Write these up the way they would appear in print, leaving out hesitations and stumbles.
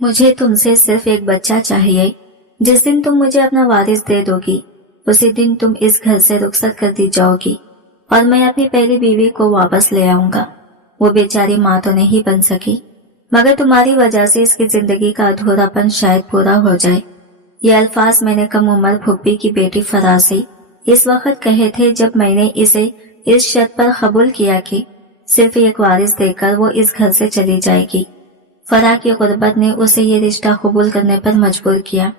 मुझे तुमसे सिर्फ एक बच्चा चाहिए। जिस दिन तुम मुझे अपना वारिस दे दोगी उसी दिन तुम इस घर से रुखसत कर दी जाओगी और मैं अपनी पहली बीवी को वापस ले आऊंगा। वो बेचारी माँ तो नहीं बन सकी, मगर तुम्हारी वजह से इसकी जिंदगी का अधूरापन शायद पूरा हो जाए। ये अल्फाज मैंने कम उम्र फुप्पी की बेटी फराह से इस वक्त कहे थे जब मैंने इसे इस शर्त पर कबूल किया कि सिर्फ एक वारिस देकर वो इस घर से चली जाएगी। फराह की गुर्बत ने उसे ये रिश्ता कबूल करने पर मजबूर किया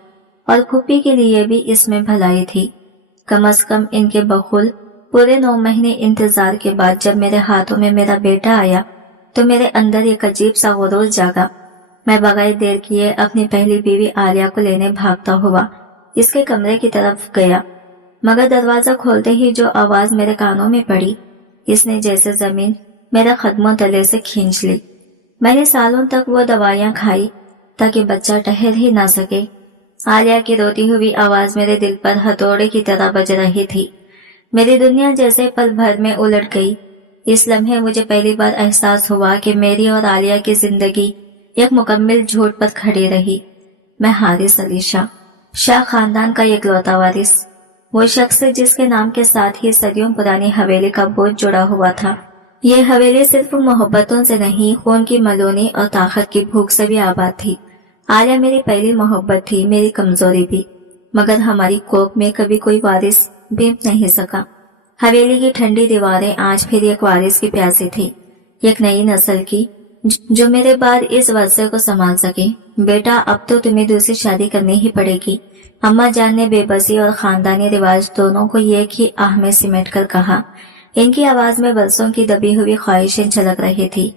और फुप्पी के लिए भी इसमें भलाई थी। कम से कम इनके बखुल पूरे 9 महीने इंतजार के बाद जब मेरे हाथों में मेरा बेटा आया तो मेरे अंदर एक अजीब सा गुरूर जागा। मैं बगैर देर किए अपनी पहली बीवी आलिया को लेने भागता हुआ इसके कमरे की तरफ गया, मगर दरवाजा खोलते ही जो आवाज मेरे कानों में पड़ी इसने जैसे जमीन मेरा कदमों तले से खींच ली। मैंने सालों तक वो दवाइयां खाई ताकि बच्चा ठहर ही ना सके। आलिया की रोती हुई आवाज मेरे दिल पर हथौड़े की तरह बज रही थी। मेरी दुनिया जैसे पल भर में उलट गई। इस लम्हे मुझे पहली बार एहसास हुआ कि मेरी और आलिया की जिंदगी एक मुकम्मल झूठ पर खड़ी रही। मैं हारिस अली शाह खानदान का इकलौता वारिस, वो शख्स जिसके नाम के साथ ही सदियों पुरानी हवेली का बोझ जुड़ा हुआ था। ये हवेली सिर्फ मोहब्बतों से नहीं, खून की मलोनी और ताकत की भूख से भी आबाद थी। आलिया मेरी पहली मोहब्बत थी, मेरी कमजोरी भी, मगर हमारी कोख में कभी कोई वारिस बीत नहीं सका। हवेली की ठंडी दीवारें आज फिर एक वारिस की प्यासी थी, एक नई नस्ल की जो मेरे बाद इस वर्षे को संभाल सके। बेटा, अब तो तुम्हें दूसरी शादी करनी ही पड़ेगी, अम्मा जान ने बेबसी और खानदानी रिवाज दोनों को एक ही आह में सिमट कर कहा। इनकी आवाज में बरसों की दबी हुई ख्वाहिशें झलक रही थी।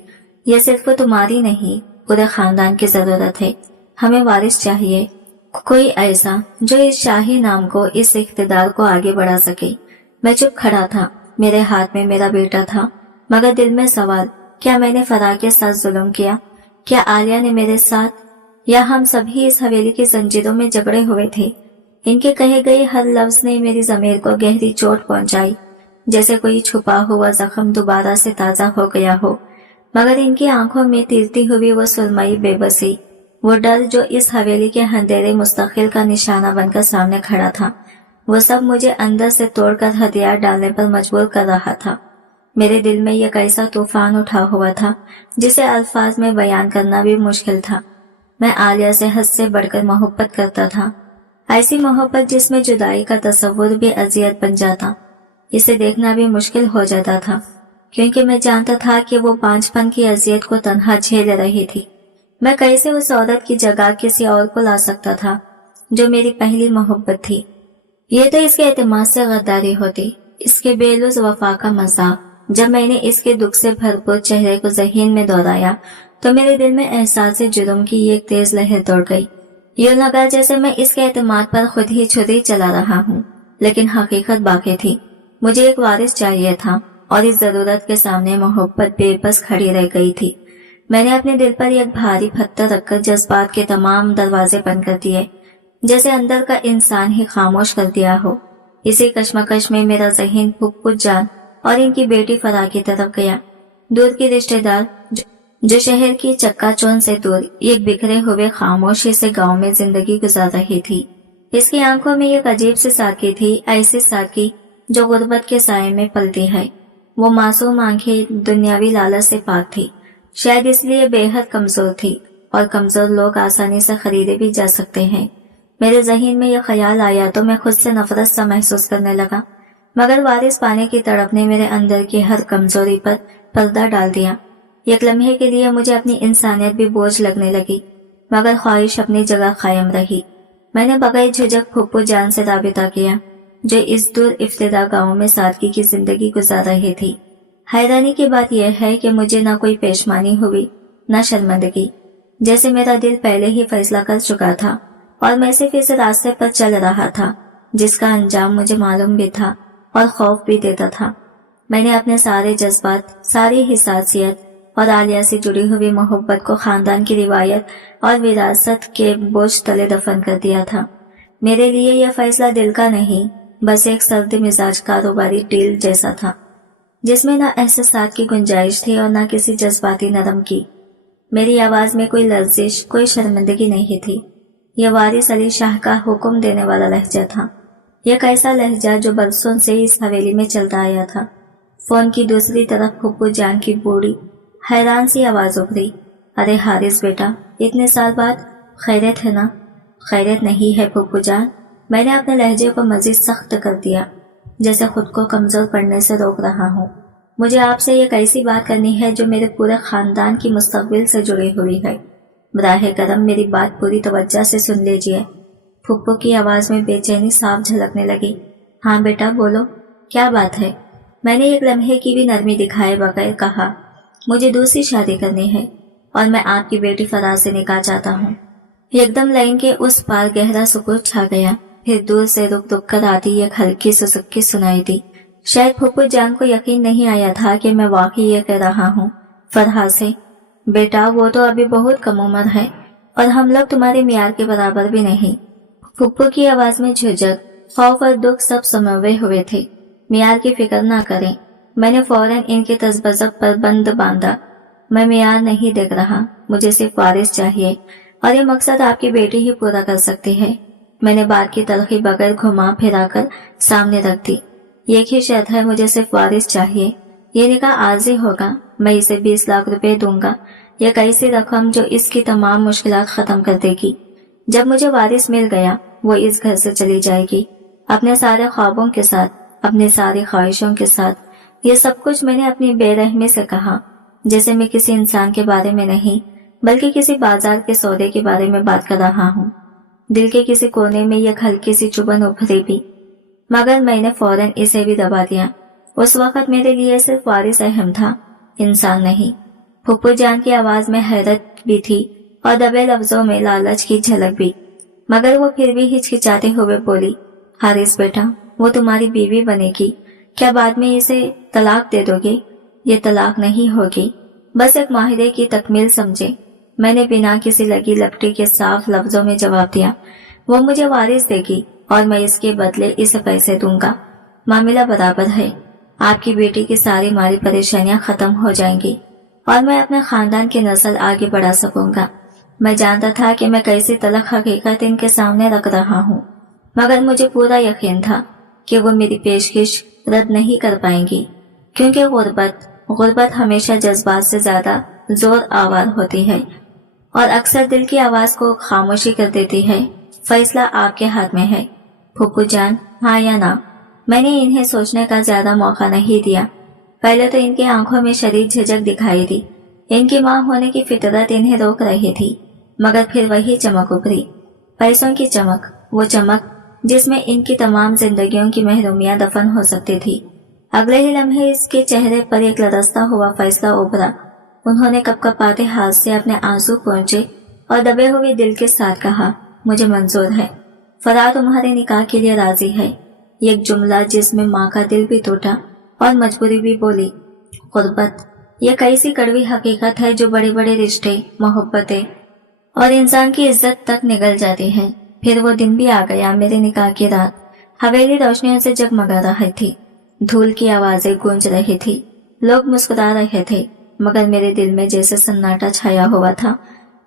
यह सिर्फ तुम्हारी नहीं, पूरे खानदान की जरूरत है। हमें वारिस चाहिए, कोई ऐसा जो इस शाही नाम को, इस इख्तिदार को आगे बढ़ा सके। मैं चुप खड़ा था, मेरे हाथ में मेरा बेटा था, मगर दिल में सवाल, क्या मैंने फराह के साथ जुल्म किया? क्या आलिया ने मेरे साथ? या हम सभी इस हवेली की जंजीरों में जकड़े हुए थे? इनके कहे गए हर लफ्ज ने मेरी ज़मीर को गहरी चोट पहुंचाई, जैसे कोई छुपा हुआ जख्म दोबारा से ताजा हो गया हो। मगर इनकी आंखों में तीरती हुई वो सुरमई बेबसी, वो डर जो इस हवेली के अंधेरे मुस्तकिल का निशाना बनकर सामने खड़ा था, वो सब मुझे अंदर से तोड़कर हथियार डालने पर मजबूर कर रहा था। मेरे दिल में एक ऐसा तूफान उठा हुआ था जिसे अल्फाज में बयान करना भी मुश्किल था। मैं आलिया से हद से बढ़कर मोहब्बत करता था, ऐसी मोहब्बत जिसमें जुदाई का तस्वुर भी अजियत बन जाता। इसे देखना भी मुश्किल हो जाता था क्योंकि मैं जानता था कि वो बांझपन की अजियत को तन्हा झेल रही थी। मैं कैसे उस औरत की जगह किसी और को ला सकता था जो मेरी पहली मोहब्बत थी। ये तो इसके एतमाद से गद्दारी होती, इसके बेलुज वफा का मजाक। जब मैंने इसके दुख से भरपूर चेहरे को ज़हीन में दोहराया तो मेरे दिल में एहसास जुर्म की एक तेज लहर दौड़ गई। यूं लगा जैसे मैं इसके एतमाद पर खुद ही छुरी चला रहा हूँ, लेकिन हकीकत बाकी थी। मुझे एक वारिस चाहिए था और इस जरूरत के सामने मोहब्बत बेबस खड़ी रह गई थी। मैंने अपने दिल पर एक भारी पत्थर रखकर जज्बात के तमाम दरवाजे बंद कर दिए, जैसे अंदर का इंसान ही खामोश कर दिया हो। इसी कश्मकश में मेरा ज़हीन फुक जान और इनकी बेटी फराह की तरफ गया। दूर की रिश्तेदार जो शहर की चक्काचौंध से दूर एक बिखरे हुए खामोशी से गांव में जिंदगी गुजार रही थी। इसकी आंखों में एक अजीब सी सादगी थी, ऐसी सादगी जो गुर्बत के साये में पलती है। वो मासूम आंखें दुनियावी लालच से पाक थी, शायद इसलिए बेहद कमजोर थी, और कमजोर लोग आसानी से खरीदे भी जा सकते हैं। मेरे ज़हीन में यह ख्याल आया तो मैं खुद से नफरत सा महसूस करने लगा, मगर वारिस पाने की तड़प ने मेरे अंदर की हर कमजोरी पर पर्दा डाल दिया। एक लम्हे के लिए मुझे अपनी इंसानियत भी बोझ लगने लगी, मगर ख्वाहिश अपनी जगह कायम रही। मैंने बगैर झिझक फुप्पू जान से राबिता किया, जो इस दूर इफ्तिदा गांव में सादगी की जिंदगी गुजार रही थी। हैरानी की बात यह है कि मुझे न कोई पेशमानी हुई न शर्मिंदगी, जैसे मेरा दिल पहले ही फैसला कर चुका था और मैं सिर्फ इस रास्ते पर चल रहा था जिसका अंजाम मुझे मालूम भी था और खौफ भी देता था। मैंने अपने सारे जज्बात, सारी हिसासियत और आलिया से जुड़ी हुई मोहब्बत को खानदान की रिवायत और विरासत के बोझ तले दफन कर दिया था। मेरे लिए यह फैसला दिल का नहीं, बस एक सर्द मिजाज कारोबारी डील जैसा था, जिसमें न एहसास की गुंजाइश थी और न किसी जज्बाती नरम की। मेरी आवाज में कोई लर्जिश, कोई शर्मिंदगी नहीं थी। यह वारिस अली शाह का हुक्म देने वाला लहजा था। यह कैसा लहजा जो बरसों से इस हवेली में चलता आया था। फोन की दूसरी तरफ फुप्पू जान की बूढ़ी हैरान सी आवाज उभरी, अरे हारिस बेटा, इतने साल बाद खैरियत है ना? खैरियत नहीं है फुप्पू जान। मैंने अपने लहजे को मजीद सख्त कर दिया, जैसे खुद को कमजोर पड़ने से रोक रहा हूँ। मुझे आपसे एक ऐसी बात करनी है जो मेरे पूरे खानदान की मुस्तकबिल से जुड़ी हुई है। बराहे करम मेरी बात पूरी तवज्जो से सुन लीजिए। फुप्पू की आवाज में बेचैनी साफ झलकने लगी। हाँ बेटा बोलो, क्या बात है? मैंने एक लम्हे की भी नरमी दिखाए बगैर कहा, मुझे दूसरी शादी करनी है और मैं आपकी बेटी फराज से निकाह चाहता हूँ। एकदम लाइन के उस पार गहरा सुकून छा गया। फिर दूर से रुक रुक कर आती एक हल्की सुसुक्की सुनाई दी। शायद फुप्पू जान को यकीन नहीं आया था कि मैं वाकई ये कह रहा हूँ। फरहाद से, बेटा वो तो अभी बहुत कम उम्र है और हम लोग तुम्हारे मियार के बराबर भी नहीं। फुप्पू की आवाज में झिझक, खौफ और दुख सब समाये हुए थे। मियार की फिक्र ना करें। मैंने फौरन इनके तजबजब पर बंद बांधा। मैं मियार नहीं देख रहा, मुझे सिर्फ वारिस चाहिए और ये मकसद आपकी बेटी ही पूरा कर सकती है। मैंने बात की तलखी बगैर घुमा फिरा कर सामने रख दी। एक ही शर्त है, मुझे सिर्फ वारिस चाहिए। ये निकाह आर्जी होगा, मैं इसे 20 लाख रुपए दूंगा। एक ऐसी रकम जो इसकी तमाम मुश्किलात खत्म कर देगी। जब मुझे वारिस मिल गया, वो इस घर से चली जाएगी, अपने सारे ख्वाबों के साथ, अपनी सारी ख्वाहिशों के साथ। ये सब कुछ मैंने अपनी बेरहमी से कहा, जैसे मैं किसी इंसान के बारे में नहीं बल्कि किसी बाजार के सौदे के बारे में बात कर रहा हूँ। दिल के किसी कोने में यह हल्की सी चुभन उभरी भी, मगर मैंने फौरन इसे भी दबा दिया। उस वक्त मेरे लिए सिर्फ वारिस अहम था, इंसान नहीं। फुप्पू जान की आवाज में हैरत भी थी और दबे लफ्जों में लालच की झलक भी, मगर वो फिर भी हिचकिचाते हुए बोली, हारिस बेटा, वो तुम्हारी बीवी बनेगी, क्या बाद में इसे तलाक दे दोगे? ये तलाक नहीं होगी, बस एक माहिरे की तकमील समझे। मैंने बिना किसी लगी लपटी के साफ लफ्जों में जवाब दिया। वो मुझे वारिस देगी और मैं इसके बदले इसे पैसे दूंगा। मामला बराबर है। आपकी बेटी की सारी माली परेशानियां खत्म हो जाएंगी और मैं अपने खानदान की नस्ल आगे बढ़ा सकूंगा। मैं जानता था कि मैं कैसी तलख हकीकत इनके सामने रख रहा हूँ, मगर मुझे पूरा यकीन था कि वो मेरी पेशकश रद्द नहीं कर पाएंगी, क्योंकि गुर्बत हमेशा जज्बात से ज्यादा जोर आवर होती है और अक्सर दिल की आवाज को खामोशी कर देती है। फैसला आपके हाथ में है फुप्पू जान, हाँ या ना। मैंने इन्हें सोचने का ज्यादा मौका नहीं दिया। पहले तो इनकी आंखों में शरीर झिझक दिखाई दी। इनकी मां होने की फितरत इन्हें रोक रही थी, मगर फिर वही चमक उभरी, पैसों की चमक, वो चमक जिसमें इनकी तमाम जिंदगियों की महरूमियां दफन हो सकती थी। अगले ही लम्हे इसके चेहरे पर एक लरसता हुआ फैसला उभरा। उन्होंने कपकपाते हाथ से अपने आंसू पोंछे और दबे हुए दिल के साथ कहा, मुझे मंजूर है, फराज तुम्हारे निकाह के लिए राजी है। एक जुमला जिसमें माँ का दिल भी टूटा और मजबूरी भी बोली। गुर्बत, यह कैसी कड़वी हकीकत है जो बड़े बड़े रिश्ते, मोहब्बतें और इंसान की इज्जत तक निगल जाती है। फिर वो दिन भी आ गया। मेरे निकाह की रात हवेली रोशनियों से जगमगा रही थी। धूल की आवाजें गूंज रही थी, लोग मुस्कुरा रहे थे, मगर मेरे दिल में जैसे सन्नाटा छाया हुआ था।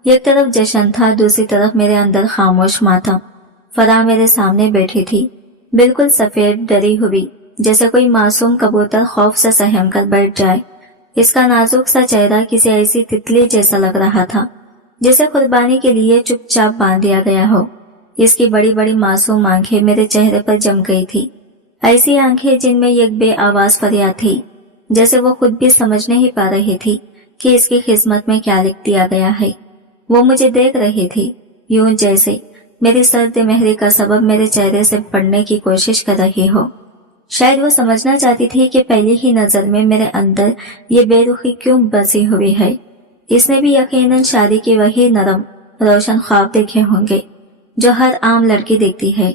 एक तरफ जश्न था, दूसरी तरफ मेरे अंदर खामोश मातम। फरा मेरे सामने बैठी थी, बिल्कुल सफेद, डरी हुई, जैसे कोई मासूम कबूतर खौफ से सहम कर बैठ जाए। इसका नाजुक सा चेहरा किसी ऐसी तितली जैसा लग रहा था जिसे कुर्बानी के लिए चुपचाप बांध दिया गया हो। इसकी बड़ी बड़ी मासूम आंखें मेरे चेहरे पर जम गई थी, ऐसी आंखें जिनमें एक बेआवाज फरियाद थी, जैसे वो खुद भी समझ नहीं पा रही थी कि इसकी किस्मत में क्या लिख दिया गया है। वो मुझे देख रही थी, यूं जैसे मेरी सर्द मेहरी का सबब मेरे चेहरे से पढ़ने की कोशिश कर रही हो। शायद वो समझना चाहती थी कि पहली ही नजर में मेरे अंदर ये बेरुखी क्यों बसी हुई है। इसने भी यकीनन शादी के वही नरम रोशन ख्वाब देखे होंगे जो हर आम लड़की देखती है,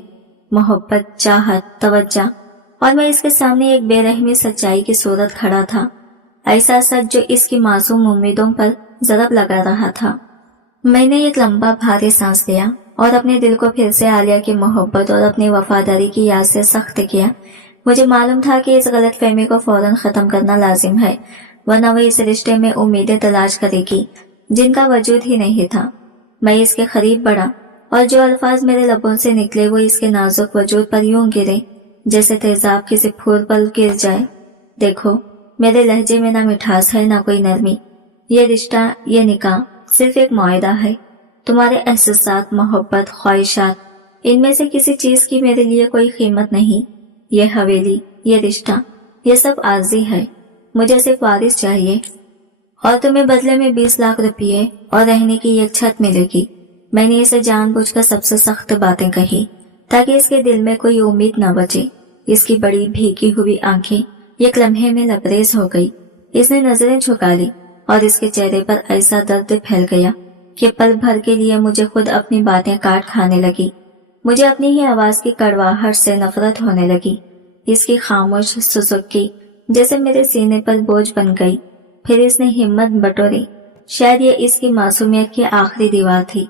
मोहब्बत, चाहत, तवज्जो, और मैं इसके सामने एक बेरहमी सच्चाई की सूरत खड़ा था, ऐसा सच जो इसकी मासूम उम्मीदों पर जरब लगा रहा था। मैंने एक लंबा भारी सांस लिया और अपने दिल को फिर से आलिया की मोहब्बत और अपनी वफादारी की याद से सख्त किया। मुझे मालूम था कि इस गलतफहमी को फौरन खत्म करना लाजिम है, वरना वो इस रिश्ते में उम्मीदें तलाश करेगी जिनका वजूद ही नहीं था। मैं इसके करीब बढ़ा और जो अल्फाज मेरे लबों से निकले वो इसके नाजुक वजूद पर यूं गिरे जैसे तेजाब किसी फूल पर गिर जाए। देखो, मेरे लहजे में ना मिठास है ना कोई नरमी। ये रिश्ता, ये निकाह सिर्फ एक मुआहदा है। तुम्हारे एहसासात, मोहब्बत, ख्वाहिशात, इनमें से किसी चीज की मेरे लिए कोई कीमत नहीं। ये हवेली, ये रिश्ता, ये सब आर्जी है। मुझे सिर्फ वारिस चाहिए और तुम्हें बदले में 20 लाख रुपये और रहने की एक छत मिलेगी। मैंने इसे जानबूझकर सबसे सख्त बातें कही ताकि इसके दिल में कोई उम्मीद न बचे। इसकी बड़ी भीगी हुई आंखें एक लम्हे में लबरेज हो गई। इसने नजरें झुका ली और इसके चेहरे पर ऐसा दर्द फैल गया कि पल भर के लिए मुझे खुद अपनी बातें काट खाने लगी। मुझे अपनी ही आवाज की कड़वाहट से नफरत होने लगी। इसकी खामोश सुसुक्की जैसे मेरे सीने पर बोझ बन गई। फिर इसने हिम्मत बटोरी, शायद ये इसकी मासूमियत की आखिरी दीवार थी।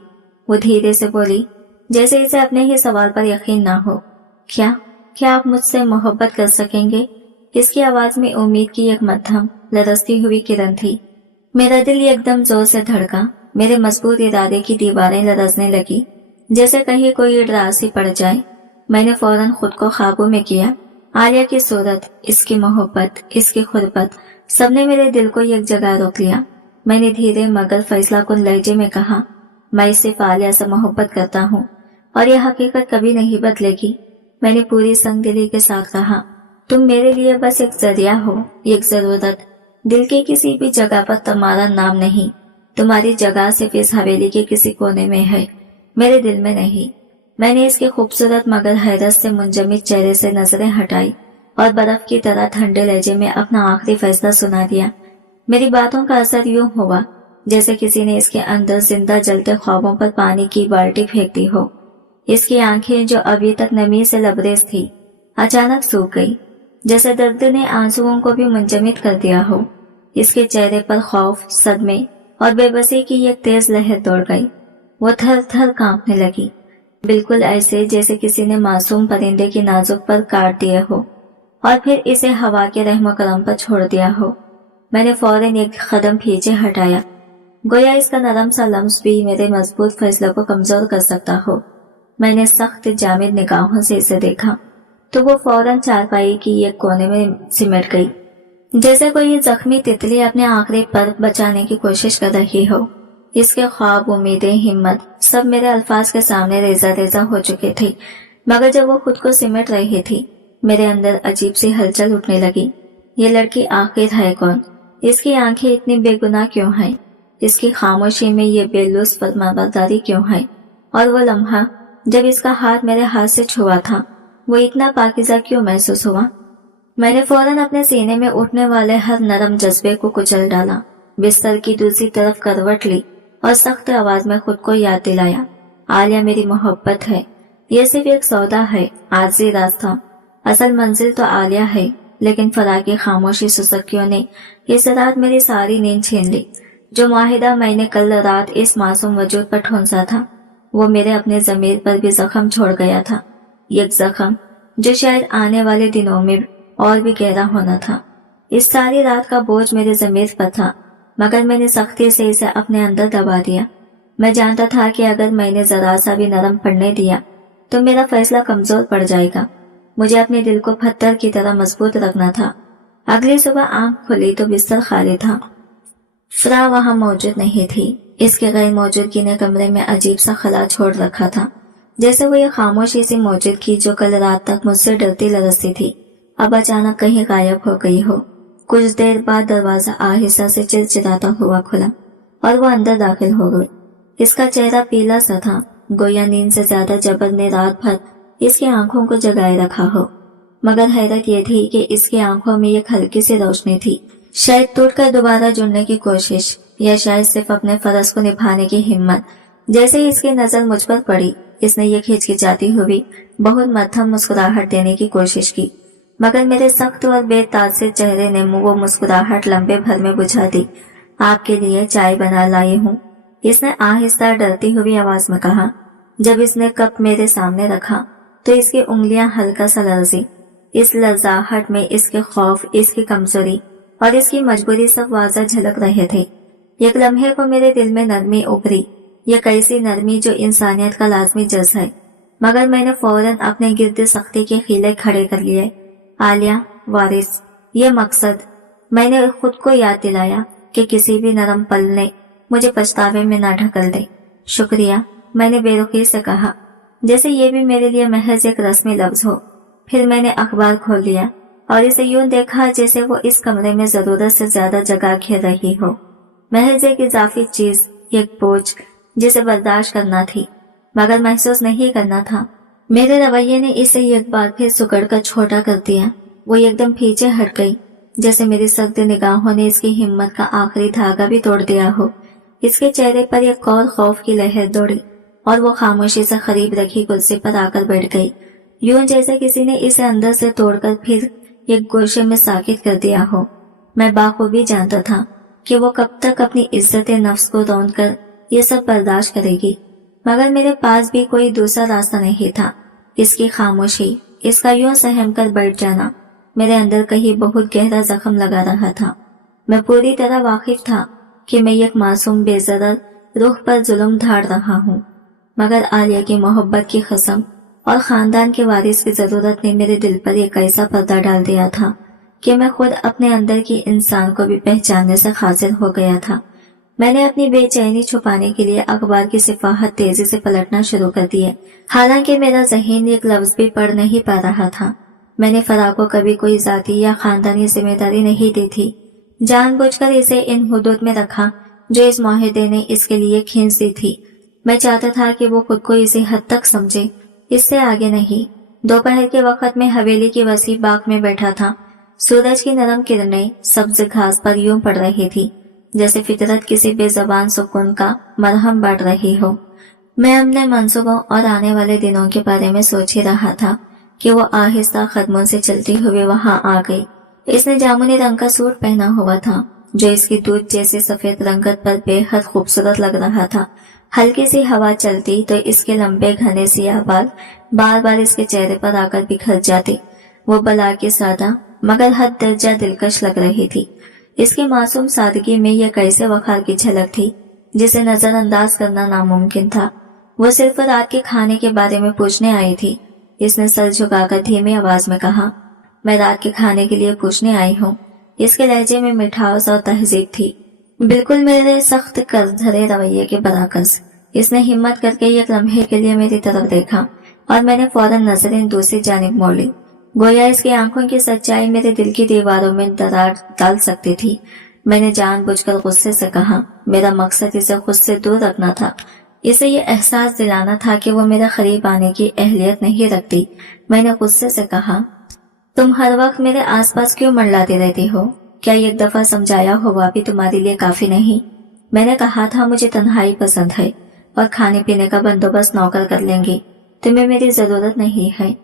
वो धीरे से बोली, जैसे इसे अपने ही सवाल पर यकीन ना हो। क्या आप मुझसे मोहब्बत कर सकेंगे? इसकी आवाज में उम्मीद की एक मध्यम लरसती हुई किरण थी। मेरा दिल एकदम जोर से धड़का। मेरे मजबूत इरादे की दीवारें लरसने लगी जैसे कहीं कोई डरा सी पड़ जाए। मैंने फौरन खुद को काबू में किया। आलिया की सूरत, इसकी मोहब्बत, इसकी खुरबत, सबने मेरे दिल को एक जगह रोक लिया। मैंने धीरे मगर फैसला कुन लहजे में कहा, मैं सिर्फ आलिया से मोहब्बत करता हूँ और यह हकीकत कभी नहीं बदलेगी। मैंने पूरी संगदिली के साथ कहा, तुम मेरे लिए बस एक जरिया हो, एक जरूरत। दिल की किसी भी जगह पर तुम्हारा नाम नहीं। तुम्हारी जगह सिर्फ इस हवेली के किसी कोने में है, मेरे दिल में नहीं। मैंने इसके खूबसूरत मगर हैरत से मुंजमिद चेहरे से नजरें हटाई और बर्फ की तरह ठंडे लहजे में अपना आखिरी फैसला सुना दिया। मेरी बातों का असर यूं हुआ जैसे किसी ने इसके अंदर जिंदा जलते ख्वाबों पर पानी की बाल्टी फेंक दी हो। इसकी आंखें जो अभी तक नमी से लबरेज थी, अचानक सूख गई, जैसे दर्द ने आंसुओं को भी मुंजमिद कर दिया हो। इसके चेहरे पर खौफ, सदमे और बेबसी की एक तेज लहर दौड़ गई। वो थर थर कांपने लगी, बिल्कुल ऐसे जैसे किसी ने मासूम परिंदे की नाजुक पर काट दिया हो और फिर इसे हवा के रहमो करम पर छोड़ दिया हो। मैंने फौरन एक कदम पीछे हटाया, गोया इसका नरम सा लम्स भी मेरे मजबूत फैसले को कमजोर कर सकता हो। मैंने सख्त जामिद निगाहों से इसे देखा तो वो फौरन चारपाई की एक कोने में सिमट गई, जैसे कोई जख्मी तितली अपने आखिरी पर बचाने की कोशिश कर रही हो। इसके ख्वाब, उम्मीदें, हिम्मत सब मेरे अल्फाज के सामने रेजा रेजा हो चुके थे, मगर जब वो खुद को सिमट रही थी मेरे अंदर अजीब सी हलचल उठने लगी। ये लड़की आखिर है कौन? इसकी आंखें इतनी बेगुनाह क्यों हैं? इसकी खामोशी में ये बेलूस फरमाबरदारी क्यों है? और वो लम्हा जब इसका हाथ मेरे हाथ से छुआ था वो इतना पाकीज़ा क्यों महसूस हुआ? मैंने फौरन अपने सीने में उठने वाले हर नरम जज्बे को कुचल डाला, बिस्तर की दूसरी तरफ करवट ली और सख्त आवाज में खुद को याद दिलाया, आलिया मेरी मोहब्बत है। ये सिर्फ एक सौदा है, आरजी रास्ता। असल मंजिल तो आलिया है, लेकिन फरा की खामोशी सुसक्कियों ने इस रात मेरी सारी नींद छीन ली। जो मुआहिदा मैंने कल रात इस मासूम वजूद पर ठोंसा था वो मेरे अपने ज़मीर पर भी जख्म छोड़ गया था, एक जख्म जो शायद आने वाले दिनों में और भी गहरा होना था। इस सारी रात का बोझ मेरे ज़मीर पर था, मगर मैंने सख्ती से इसे अपने अंदर दबा दिया। मैं जानता था कि अगर मैंने जरा सा भी नरम पड़ने दिया तो मेरा फैसला कमजोर पड़ जाएगा। मुझे अपने दिल को पत्थर की तरह मजबूत रखना था। अगली सुबह आंख खुली तो बिस्तर खाली था। फ्रा वहां मौजूद नहीं थी। इसके गैर मौजूदगी ने कमरे में अजीब सा खला छोड़ रखा था, जैसे वो ये खामोशी सी मौजूदगी जो कल रात तक मुझसे डरती लरसती थी अब अचानक कहीं गायब हो गई हो। कुछ देर बाद दरवाजा आहिस्ता से चिरचिराता हुआ खुला और वो अंदर दाखिल हो गई। इसका चेहरा पीला सा था, गोया नींद से ज्यादा जबर ने रात भर इसकी आंखों को जगाए रखा हो। मगर हैरत ये थी कि इसकी आंखों में एक हल्की सी रोशनी थी, शायद टूटकर दोबारा जुड़ने की कोशिश या शायद सिर्फ अपने फर्ज को निभाने की हिम्मत। जैसे ही इसकी नजर मुझ पर पड़ी इसने ये हिचकिचाती हुई बहुत मध्यम मुस्कुराहट देने की कोशिश की, मगर मेरे सख्त और बेतासिर चेहरे ने वो मुस्कुराहट लंबे भर में बुझा दी। आपके लिए चाय बना लाई हूँ, इसने आहिस्ता डरती हुई आवाज में कहा। जब इसने कप मेरे सामने रखा तो इसकी उंगलियां हल्का सा लरजी। इस लर्जाहट में इसके खौफ, इसकी कमजोरी और इसकी मजबूरी सब वाज़ा झलक रहे थे। एक लम्हे को मेरे दिल में नरमी उभरी, ये कैसी नरमी जो इंसानियत का लाजमी जज है। मगर मैंने फौरन अपने गिर्द सख्ती के खीले खड़े कर लिए। आलिया, वारिस, ये मकसद। मैंने खुद को याद दिलाया कि किसी भी नरम पल ने मुझे पछतावे में ना ढकल दे। शुक्रिया, मैंने बेरुखी से कहा, जैसे ये भी मेरे लिए महज एक रस्मी लफ्ज हो। फिर मैंने अखबार खोल लिया और इसे यूं देखा जैसे वो इस कमरे में जरूरत से ज्यादा जगह घेर रही हो। महज एक इजाफी चीज, एक बोझ जिसे बर्दाश्त करना थी मगर महसूस नहीं करना था। मेरे रवैये ने इसे एक बार फिर सुकड़कर छोटा कर दिया। वो एकदम पीछे हट गई, जैसे मेरी सर्द निगाहों ने इसकी हिम्मत का आखिरी धागा भी तोड़ दिया हो। इसके चेहरे पर एक और खौफ की लहर दौड़ी और वो खामोशी से करीब रखी कुर्सी पर आकर बैठ गई, यूं जैसे किसी ने इसे अंदर से तोड़कर फिर एक गोशे में साकित कर दिया हो। मैं बाखूबी जानता था कि वो कब तक अपनी इज्जत नफ्स को रौंद कर ये सब बर्दाश्त करेगी, मगर मेरे पास भी कोई दूसरा रास्ता नहीं था। इसकी खामोशी, इसका यूं सहम कर बैठ जाना मेरे अंदर कहीं बहुत गहरा जख्म लगा रहा था। मैं पूरी तरह वाकिफ था कि मैं एक मासूम बेज़रर रूह पर जुल्म ढाड़ रहा हूँ, मगर आलिया की मोहब्बत की कसम और खानदान के वारिस की जरूरत ने मेरे दिल पर एक ऐसा पर्दा डाल दिया था कि मैं खुद अपने अंदर की इंसान को भी पहचानने से खासिर हो गया था। मैंने अपनी बेचैनी छुपाने के लिए अखबार की सिफाहत तेजी से पलटना शुरू कर दिए, हालांकि मेरा ज़हन एक लफ्ज भी पढ़ नहीं पा रहा था। मैंने फराह को कभी कोई जाती या खानदानी जिम्मेदारी नहीं दी थी। जानबूझकर इसे इन हुदूद में रखा जो इस माहिदे ने इसके लिए खींच दी थी। मैं चाहता था कि वो खुद को इसी हद तक समझे, इससे आगे नहीं। दोपहर के वक्त में हवेली की वसी बाग में बैठा था। सूरज की नरम किरणें सब्ज घास पर यूं पड़ रही थी जैसे फितरत किसी बेजबान सुकून का मरहम बांट रही हो। मैं अपने मंसूबों और आने वाले दिनों के बारे में सोच ही रहा था कि वो आहिस्ता कदमों से चलती हुई वहां आ गई। इसने जामुनी रंग का सूट पहना हुआ था जो इसकी दूध जैसी सफेद रंगत पर बेहद खूबसूरत लग रहा था। हल्की सी हवा चलती तो इसके लंबे घने सियाह बाल बार बार इसके चेहरे पर आकर बिखर जाते। वो बला की सादा मगर हद दर्जा दिलकश लग रही थी। इसकी मासूम सादगी में यह कैसे वखार की झलक थी जिसे नजरअंदाज करना नामुमकिन था। वो सिर्फ रात के खाने के बारे में पूछने आई थी। इसने सर झुकाकर धीमी आवाज में कहा, मैं रात के खाने के लिए पूछने आई हूँ। इसके लहजे में मिठास और तहजीब थी, बिल्कुल मेरे सख्त करधरे रवैये के बरअक्स। इसने हिम्मत करके एक लम्हे के लिए मेरी तरफ देखा और मैंने फौरन नजरें दूसरी जानिब मोड़ ली। गोया इसकी आंखों की सच्चाई मेरे दिल की दीवारों में दरार डाल सकती थी। मैंने जानबूझकर गुस्से से कहा, मेरा मकसद इसे खुद से दूर रखना था। इसे ये एहसास दिलाना था कि वो मेरे करीब आने की अहलियत नहीं रखती। मैंने गुस्से से कहा, तुम हर वक्त मेरे आसपास क्यों मंडलाती रहती हो? क्या एक दफा समझाया हुआ भी तुम्हारे लिए काफी नहीं? मैंने कहा था मुझे तन्हाई पसंद है और खाने पीने का बंदोबस्त नौकर कर लेंगी, तुम्हें मेरी जरूरत नहीं है।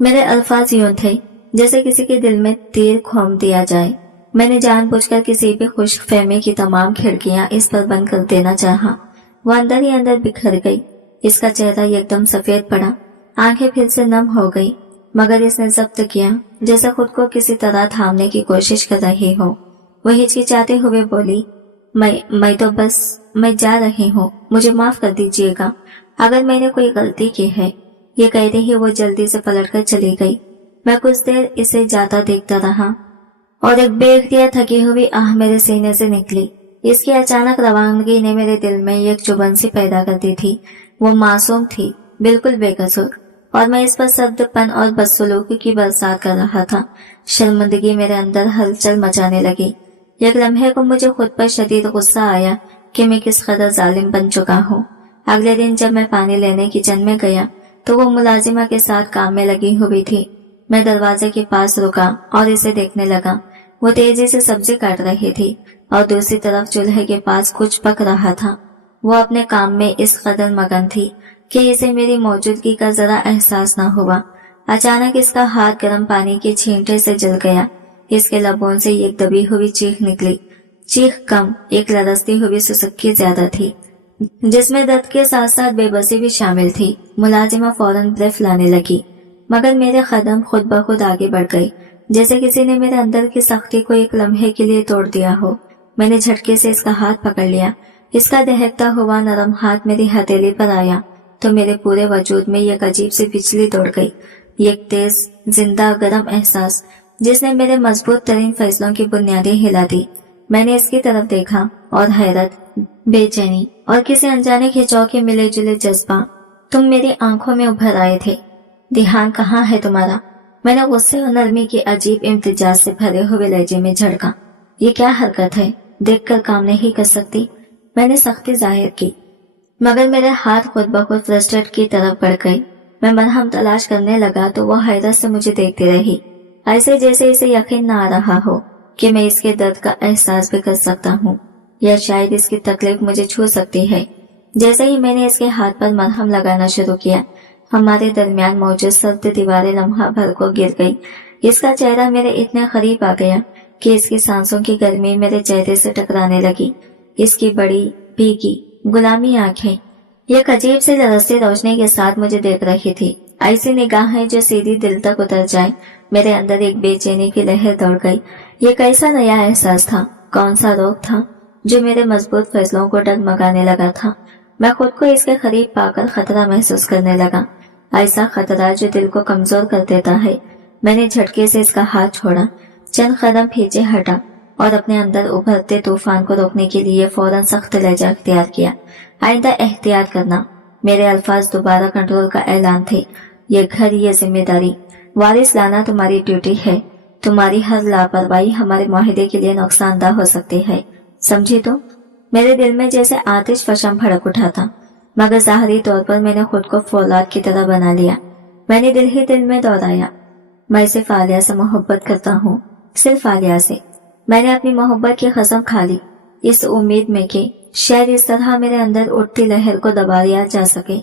मेरे अल्फाज यूं थे जैसे किसी के दिल में तीर खोम दिया जाए। मैंने जानबूझकर किसी भी खुशफहमी की तमाम खिड़कियां इस पर बंद कर देना चाहा। वो अंदर ही अंदर बिखर गई। इसका चेहरा एकदम सफेद पड़ा, आंखें फिर से नम हो गई, मगर इसने जब्त किया जैसे खुद को किसी तरह थामने की कोशिश कर रही हो। वो हिचकिचाते हुए बोली, मैं तो बस मैं जा रही हूँ, मुझे माफ कर दीजिएगा अगर मैंने कोई गलती की है। ये कहते ही वो जल्दी से पलटकर चली गई। मैं कुछ देर इसे जाता देखता रहा और एक बेख्तियार थकी हुई आह मेरे सीने से निकली। इसकी अचानक रवानगी ने मेरे दिल में एक चुभन सी पैदा कर दी थी। वो मासूम थी, बिल्कुल बेकसूर, और मैं इस पर सख्तपन और बदसलूकी की बरसात कर रहा था। शर्मिंदगी मेरे अंदर हलचल मचाने लगी। एक लम्हे को मुझे खुद पर शदीद गुस्सा आया कि मैं किस कदर जालिम बन चुका हूँ। अगले दिन जब मैं पानी लेने किचन में गया तो वो मुलाजिमा के साथ काम में लगी हुई थी। मैं दरवाजे के पास रुका और इसे देखने लगा। वो तेजी से सब्जी काट रही थी और दूसरी तरफ चूल्हे के पास कुछ पक रहा था। वो अपने काम में इस कदर मगन थी कि इसे मेरी मौजूदगी का जरा एहसास न हुआ। अचानक इसका हाथ गर्म पानी के छींटे से जल गया। इसके लबों से एक दबी हुई चीख निकली। चीख कम, एक लरसती हुई सुसुक्की ज्यादा थी, जिसमें दर्द के साथ साथ बेबसी भी शामिल थी। मुलाजिमा फौरन ब्रेफ लाने लगी, मगर मेरे कदम खुद ब खुद आगे बढ़ गए, जैसे किसी ने मेरे अंदर की सख्ती को एक लम्हे के लिए तोड़ दिया हो। میں نے جھٹکے سے اس کا ہاتھ پکڑ لیا۔ اس کا دہکتا ہوا نرم ہاتھ میری ہتھیلی پر آیا تو میرے پورے وجود میں ایک عجیب سی بجلی دوڑ گئی، ایک تیز زندہ گرم احساس جس نے میرے مضبوط ترین فیصلوں کی بنیادیں ہلا دی۔ میں نے اس کی طرف دیکھا اور حیرت، بے چینی اور کسی انجانے کھینچاؤ کے ملے جلے جذبہ تم میری آنکھوں میں ابھر آئے تھے۔ دھیان کہاں ہے تمہارا؟ میں نے غصے اور نرمی کی عجیب امتزاج سے بھرے ہوئے لہجے میں جھڑکا۔ یہ کیا حرکت ہے؟ دیکھ کر کام نہیں کر سکتی؟ میں نے سختی ظاہر کی، مگر میرے ہاتھ خود بخود فرسٹریٹ کی طرف بڑھ گئی۔ میں مرہم تلاش کرنے لگا تو وہ حیرت سے مجھے دیکھتی رہی، ایسے جیسے اسے یقین نہ آ رہا ہو کہ میں اس کے درد کا احساس بھی کر سکتا ہوں یا شاید اس کی تکلیف مجھے چھو سکتی ہے۔ جیسے ہی میں نے اس کے ہاتھ پر مرہم لگانا شروع کیا، ہمارے درمیان موجود سرد دیواریں لمحہ بھر کو گر گئی۔ اس کا چہرہ میرے اتنے قریب آ گیا کہ اس کی سانسوں کی گرمی میرے چہرے سے ٹکرانے لگی۔ اس کی بڑی بھیگی غلامی آنکھیں ایک عجیب سے لرزتی روشنی کے ساتھ مجھے دیکھ رہی تھی، ایسی نگاہیں جو سیدھی دل تک اتر جائے۔ میرے اندر ایک بے چینی کی لہر دوڑ گئی۔ یہ کیسا نیا احساس تھا؟ کون سا روگ تھا جو میرے مضبوط فیصلوں کو ڈگمگانے لگا تھا؟ میں خود کو اس کے قریب پا کر خطرہ محسوس کرنے لگا، ایسا خطرہ جو دل کو کمزور کر دیتا ہے۔ میں نے جھٹکے سے اس کا ہاتھ چھوڑا، چند قدم پیچھے ہٹا اور اپنے اندر ابھرتے طوفان کو روکنے کے لیے فوراً سخت لہجہ اختیار کیا۔ آئندہ احتیاط کرنا۔ میرے الفاظ دوبارہ کنٹرول کا اعلان تھے۔ یہ گھر، یہ ذمہ داری، وارث لانا تمہاری ڈیوٹی ہے۔ تمہاری ہر لاپرواہی ہمارے معاہدے کے لیے نقصان دہ ہو سکتی ہے، سمجھی تو؟ میرے دل میں جیسے آتش فشاں بھڑک اٹھا تھا، مگر ظاہری طور پر میں نے خود کو فولاد کی طرح بنا لیا۔ میں نے دل ہی دل میں دہرایا، میں صرف عالیہ سے محبت کرتا ہوں، صرف عالیہ سے۔ میں نے اپنی محبت کی قسم کھا لی، اس امید میں کہ شاید اس طرح میرے اندر اٹھتی لہر کو دبا دیا جا سکے۔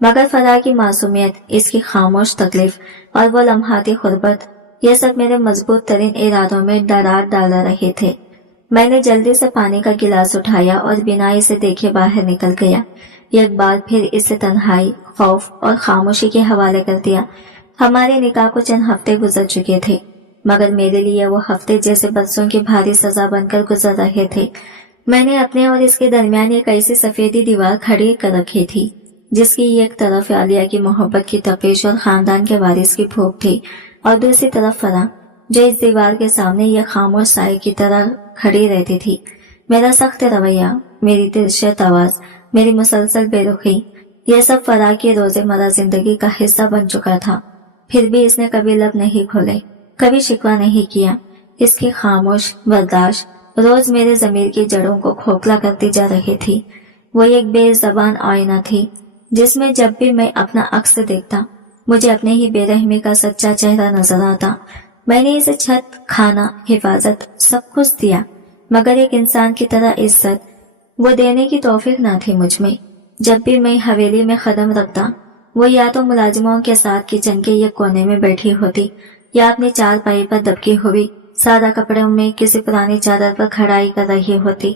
مگر فرا کی معصومیت، اس کی خاموش تکلیف اور وہ لمحاتی غربت، یہ سب میرے مضبوط ترین ارادوں میں ڈرار ڈال رہے تھے۔ میں نے جلدی سے پانی کا گلاس اٹھایا اور بنا اسے دیکھے باہر نکل گیا۔ ایک بار پھر اسے تنہائی، خوف اور خاموشی کے حوالے کر دیا۔ ہمارے نکاح کو چند ہفتے گزر چکے تھے، مگر میرے لیے وہ ہفتے جیسے برسوں کی بھاری سزا بن کر گزر رہے تھے۔ میں نے اپنے اور اس کے درمیان ایک ایسی سفیدی دیوار کھڑی کر رکھی تھی جس کی ایک طرف عالیہ کی محبت کی تپش اور خاندان کے وارث کی بھوک تھی، اور دوسری طرف فرا جو اس دیوار کے سامنے ایک خاموش سائے کی طرح کھڑی رہتی تھی۔ میرا سخت رویہ، میری دلشت آواز، میری مسلسل بے رخی، یہ سب فرا کی روزمرہ زندگی کا حصہ بن چکا تھا۔ پھر بھی اس نے کبھی لب نہیں کھولے، کبھی شکوہ نہیں کیا۔ اس کی خاموش برداشت روز میرے ضمیر کی جڑوں کو کھوکھلا کرتی جا رہی تھی۔ وہ ایک بے زبان آئینہ تھی جس میں جب بھی میں اپنا عکس دیکھتا مجھے اپنے ہی بے رحمی کا سچا چہرہ نظر آتا۔ میں نے اسے چھت، کھانا، حفاظت سب کچھ دیا، مگر ایک انسان کی طرح عزت وہ دینے کی توفیق نہ تھی مجھ میں۔ جب بھی میں حویلی میں قدم رکھتا وہ یا تو ملازموں کے ساتھ کچن کے ایک کونے میں بیٹھی ہوتی یا اپنی چارپائی پر دبکی ہوئی سادہ کپڑوں میں کسی پرانی چادر پر کھڑائی کر رہی ہوتی۔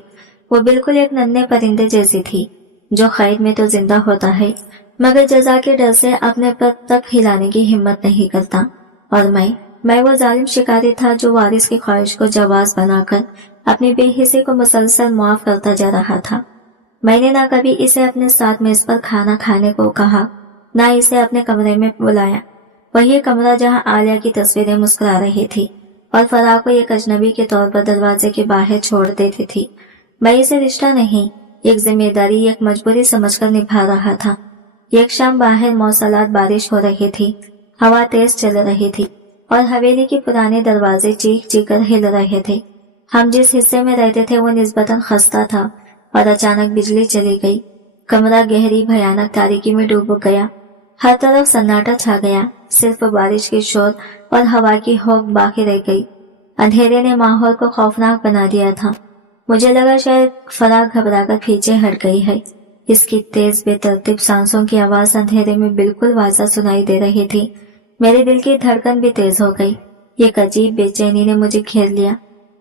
وہ بالکل ایک ننھے پرندے جیسی تھی جو قید میں تو زندہ ہوتا ہے مگر جزا کے ڈر سے اپنے پر تک ہلانے کی ہمت نہیں کرتا، اور میں وہ ظالم شکاری تھا جو وارث کی خواہش کو جواز بنا کر اپنی بے حسی کو مسلسل معاف کرتا جا رہا تھا۔ میں نے نہ کبھی اسے اپنے ساتھ میز پر کھانا کھانے کو کہا، نہ اسے اپنے کمرے میں بلایا، وہی کمرہ جہاں عالیہ کی تصویریں مسکرا رہی تھی اور فرا کو ایک اجنبی کے طور پر دروازے کے باہر چھوڑ دیتی تھی۔ میں اسے رشتہ نہیں، ایک ذمہ داری، ایک مجبوری سمجھ کر نبھا رہا تھا۔ ایک شام باہر موسلات بارش ہو رہی تھی، ہوا تیز چل رہی تھی اور حویلی کے پرانے دروازے چیخ چیخ کر ہل رہے تھے۔ ہم جس حصے میں رہتے تھے وہ نسبتاً خستہ تھا اور اچانک بجلی چلی گئی۔ کمرہ گہری بھیانک تاریکی میں ڈوب گیا، ہر طرف سناٹا چھا گیا، صرف بارش کی شور اور ہوا کی ہوک باقی رہ گئی۔ اندھیرے نے ماحول کو خوفناک بنا دیا تھا۔ مجھے لگا شاید فرا گھبرا کر پیچھے ہٹ گئی ہے۔ اس کی تیز بے ترتیب سانسوں کی آواز اندھیرے میں بالکل واضح سنائی دے رہی تھی۔ میرے دل کی دھڑکن بھی تیز ہو گئی، ایک عجیب بے چینی نے مجھے گھیر لیا۔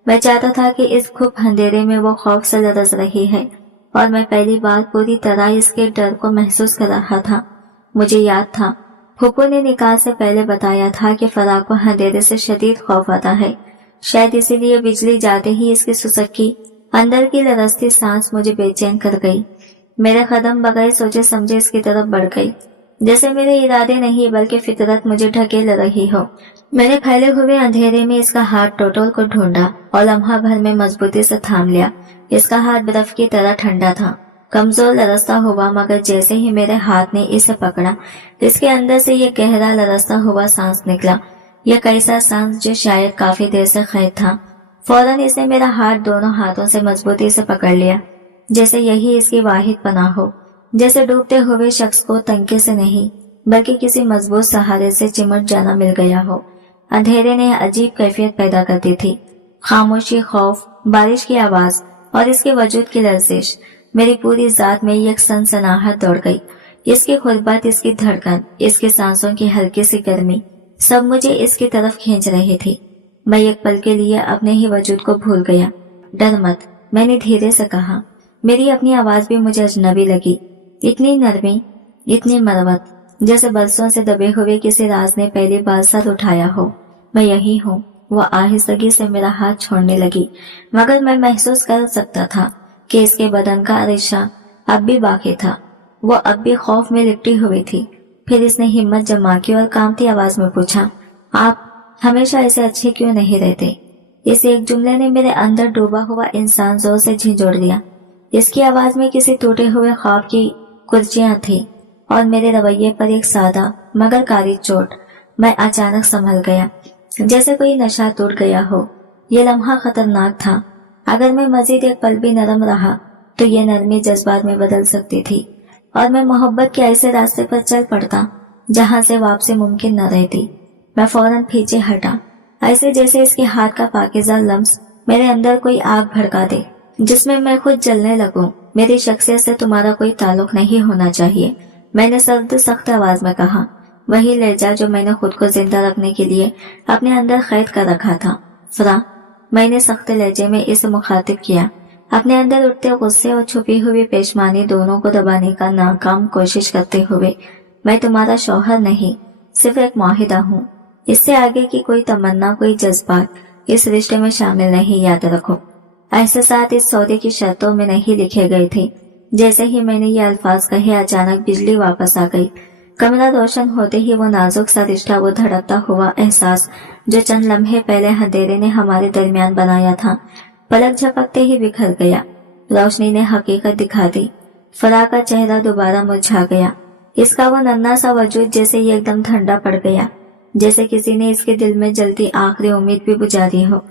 میں چاہتا تھا کہ اس گھپ اندھیرے میں وہ خوف سے لرز رہی ہے اور میں پہلی بار پوری طرح اس کے ڈر کو محسوس کر رہا تھا۔ مجھے یاد تھا پھوپھو نے نکاح سے پہلے بتایا تھا کہ فرا کو اندھیرے سے شدید خوف آتا ہے، شاید اسی لیے بجلی جاتے ہی اس کی سسکی अंदर की लरसती सांस मुझे बेचैन कर गई। मेरे कदम बगैर सोचे समझे इसकी तरफ बढ़ गई, जैसे मेरे इरादे नहीं बल्कि फितरत मुझे ढकेल रही हो। मैंने फैले हुए अंधेरे में इसका हाथ टोटल को ढूंढा और लम्हा भर में मजबूती से थाम लिया। इसका हाथ बर्फ की तरह ठंडा था, कमजोर लरसता हुआ, मगर जैसे ही मेरे हाथ ने इसे पकड़ा, इसके अंदर से ये गहरा लरसता हुआ सांस निकला। यह कैसा सांस जो शायद काफी देर से कैद था। फौरन इसने मेरा हाथ दोनों हाथों से मजबूती से पकड़ लिया, जैसे यही इसकी वाहिद पनाह हो, जैसे डूबते हुए शख्स को तंके से नहीं बल्कि किसी मजबूत सहारे से चिमट जाना मिल गया हो। अंधेरे ने अजीब कैफियत पैदा कर दी थी। खामोशी, खौफ, बारिश की आवाज और इसके वजूद की लर्जिश, मेरी पूरी जात में एक सनसनाहट दौड़ गई। इसकी खुरबत, इसकी धड़कन, इसकी सांसों की हल्की सी गर्मी, सब मुझे इसकी तरफ खींच रही थी। मैं एक पल के लिए अपने ही वजूद को भूल गया। डर मत, मैंने धीरे से कहा। मेरी अपनी आवाज भी मुझे अजनबी लगी, इतनी नरमी, इतनी मरवत, जैसे बरसों से दबे हुए किसी राज ने पहली बार सर उठाया हो। मैं यही हूँ। वो आहिस्तगी से मेरा हाथ छोड़ने लगी, मगर मैं महसूस कर सकता था कि इसके बदन का रेशा अब भी बाकी था। वो अब भी खौफ में लिपटी हुई थी। फिर इसने हिम्मत जमा की और कांपती आवाज में पूछा, आप हमेशा ऐसे अच्छे क्यों नहीं रहते? इस एक जुमले ने मेरे अंदर डूबा हुआ इंसान जोर से झिंझोड़ दिया। इसकी आवाज में किसी टूटे हुए ख्वाब की कुर्चियां थी और मेरे रवैये पर एक सादा मगर कारी चोट। मैं अचानक संभल गया, जैसे कोई नशा टूट गया हो। ये लम्हा खतरनाक था। अगर मैं मजीद एक पल भी नरम रहा तो ये नरमी जज्बात में बदल सकती थी और मैं मोहब्बत के ऐसे रास्ते पर चल पड़ता जहां से वापसी मुमकिन न रहती। मैं फौरन पीछे हटा, ऐसे जैसे इसके हाथ का पाकीज़ा लम्स मेरे अंदर कोई आग भड़का दे जिसमें मैं खुद जलने लगूं। मेरी शख्सियत से तुम्हारा कोई ताल्लुक नहीं होना चाहिए, मैंने सर्द सख्त आवाज में कहा, वही लहजा जो मैंने खुद को जिंदा रखने के लिए अपने अंदर कैद कर रखा था। फरा, मैंने सख्त लहजे में इसे मुखातिब किया, अपने अंदर उठते गुस्से और छुपी हुई पेशमानी दोनों को दबाने का नाकाम कोशिश करते हुए। मैं तुम्हारा शौहर नहीं, सिर्फ एक मुआहिदा हूँ। इससे आगे की कोई तमन्ना, कोई जज्बात इस रिश्ते में शामिल नहीं, याद रखो। एहसासात इस सौदे की शर्तों में नहीं लिखे गए थे। जैसे ही मैंने ये अल्फाज कहे, अचानक बिजली वापस आ गई। कमरा रोशन होते ही वो नाजुक सा रिश्ता, वो धड़कता हुआ एहसास जो चंद लम्हे पहले अंधेरे ने हमारे दरमियान बनाया था, पलक झपकते ही बिखर गया। रोशनी ने हकीकत दिखा दी। फराह का चेहरा दोबारा मुरझा गया। इसका वो नन्हा सा वजूद जैसे ही एकदम ठंडा पड़ गया, जैसे किसी ने इसके दिल में जलती आखिरी उम्मीद भी बुझा दी हो।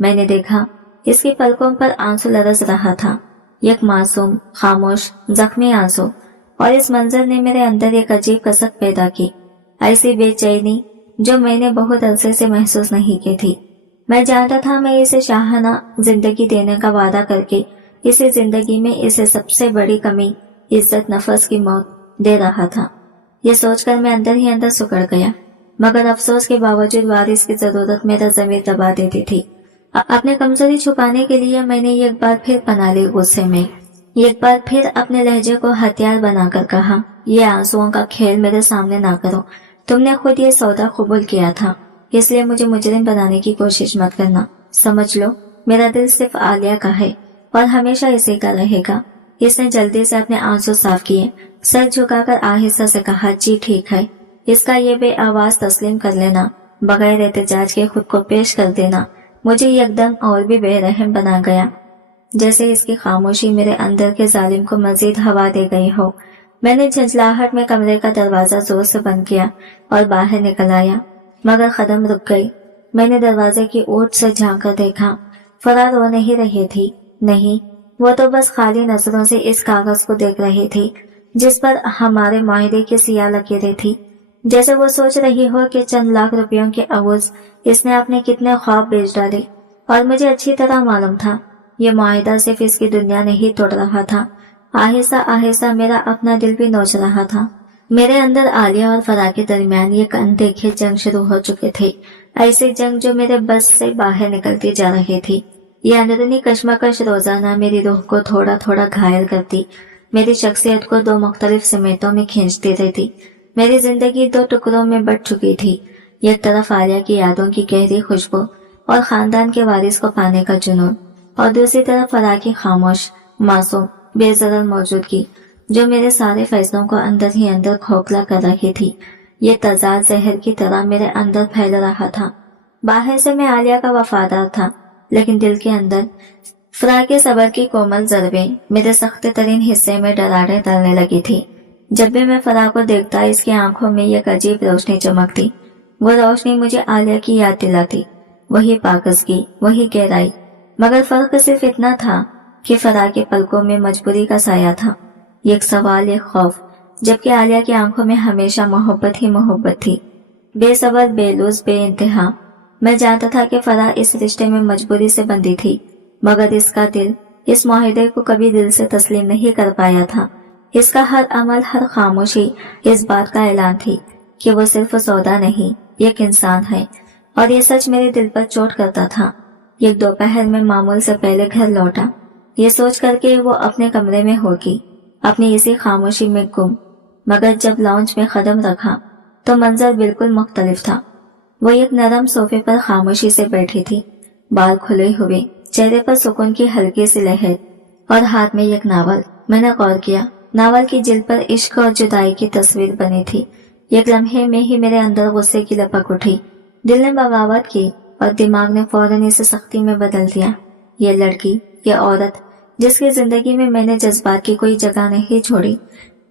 मैंने देखा इसकी पलकों पर आंसू लरस रहा था, एक मासूम, खामोश, जख्मी आंसू। और इस मंजर ने मेरे अंदर एक अजीब कसक पैदा की, ऐसी बेचैनी जो मैंने बहुत अरसे से महसूस नहीं की थी। मैं जानता था मैं इसे शाहाना जिंदगी देने का वादा करके इसे जिंदगी में इसे सबसे बड़ी कमी, इज्जत, नफस की मौत दे रहा था। ये सोचकर मैं अंदर ही अंदर सुकड़ गया, मगर अफसोस के बावजूद वारिस की जरूरत मेरा ज़मीर दबा देती थी। अपने कमजोरी छुपाने के लिए मैंने एक बार फिर पना ली गुस्से में। एक बार फिर अपने लहजे को हथियार बनाकर कहा, ये आंसुओं का खेल मेरे सामने ना करो। तुमने खुद ये सौदा कबूल किया था, इसलिए मुझे मुजरिम बनाने की कोशिश मत करना। समझ लो, मेरा दिल सिर्फ आलिया का है और हमेशा इसी का रहेगा। इसने जल्दी से अपने आंसू साफ किए, सर झुकाकर आहिस्ता से कहा, जी ठीक है। इसका ये बेआवाज तस्लीम कर लेना, बगैर एहतजाज के खुद को पेश कर देना, मुझे एकदम और भी बेरहम बना गया, जैसे इसकी खामोशी मेरे अंदर के जालिम को मजीद हवा दे गई हो। मैंने झंझलाहट में कमरे का दरवाजा जोर से बंद किया और बाहर निकल आया, मगर कदम रुक गई। मैंने दरवाजे की ओट से झांक कर देखा, फरार रो नहीं रही थी। नहीं, वो तो बस खाली नजरों से इस कागज को देख रही थी जिस पर हमारे माहिदे की सियाह लकीरें थी। जैसे वो सोच रही हो कि चंद लाख रुपयों के अवज़ इसने अपने कितने ख्वाब बेच डाले। और मुझे अच्छी तरह मालूम था ये मुआहिदा सिर्फ इसकी दुनिया नहीं तोड़ रहा था, आहिस्ता आहिस्ता मेरा अपना दिल भी नोच रहा था। मेरे अंदर आलिया और फराह के दरमियान ये अनदेखे जंग शुरू हो चुके थे, ऐसी जंग जो मेरे बस से बाहर निकलती जा रही थी। ये अंदरूनी कश्मकश रोजाना मेरी रूह को थोड़ा थोड़ा घायल करती, मेरी शख्सियत को दो मुख्तलिफ समेतों में खींचती रहती। मेरी जिंदगी दो टुकड़ों में बट चुकी थी, एक तरफ आलिया की यादों की गहरी खुशबू और खानदान के वारिस को पाने का जुनून, और दूसरी तरफ फराह की खामोश, मासूम, बेजरर मौजूदगी जो मेरे सारे फैसलों को अंदर ही अंदर खोखला कर रही थी। ये तजाद जहर की तरह मेरे अंदर फैल रहा था। बाहर से मैं आलिया का वफादार था, लेकिन दिल के अंदर फराह के सबर की कोमल ज़रबे मेरे सख्त तरीन हिस्से में डराने डालने लगी थी। जब भी मैं फराह को देखता, इसकी आंखों में एक अजीब रोशनी चमकती। वो रोशनी मुझे आलिया की याद दिलाती, वही पाकिज़गी, वही गहराई। मगर फर्क सिर्फ इतना था कि फराह के पलकों में मजबूरी का साया था, एक सवाल, एक खौफ, जबकि आलिया की आंखों में हमेशा मोहब्बत ही मोहब्बत थी, बेसब्र, बेलूज़, बेइंतहा। मैं जानता था कि फराह इस रिश्ते में मजबूरी से बंधी थी, मगर इसका दिल इस मुआहदे को कभी दिल से तस्लीम नहीं कर पाया था। इसका हर अमल, हर खामोशी इस बात का ऐलान थी कि वो सिर्फ सौदा नहीं, एक इंसान है। और ये सच मेरे दिल पर चोट करता था। एक दोपहर में मामूल से पहले घर लौटा, ये सोच कर के वो अपने कमरे में होगी, अपनी इसी खामोशी में गुम। मगर जब लाउंज में कदम रखा तो मंजर बिल्कुल मुख्तलिफ था। वो एक नरम सोफे पर खामोशी से बैठी थी, बाल खुले हुए, चेहरे पर सुकून की हल्की सी लहर और हाथ में एक नावल। मैंने गौर किया, नावल की जिल्द पर इश्क और जुदाई की तस्वीर बनी थी। एक लम्हे में ही मेरे अंदर गुस्से की लपक उठी। दिल ने बगावत की और दिमाग ने फौरन इसे सख्ती में बदल दिया। ये लड़की, ये औरत जिसकी जिंदगी में मैंने जज्बात की कोई जगह नहीं छोड़ी,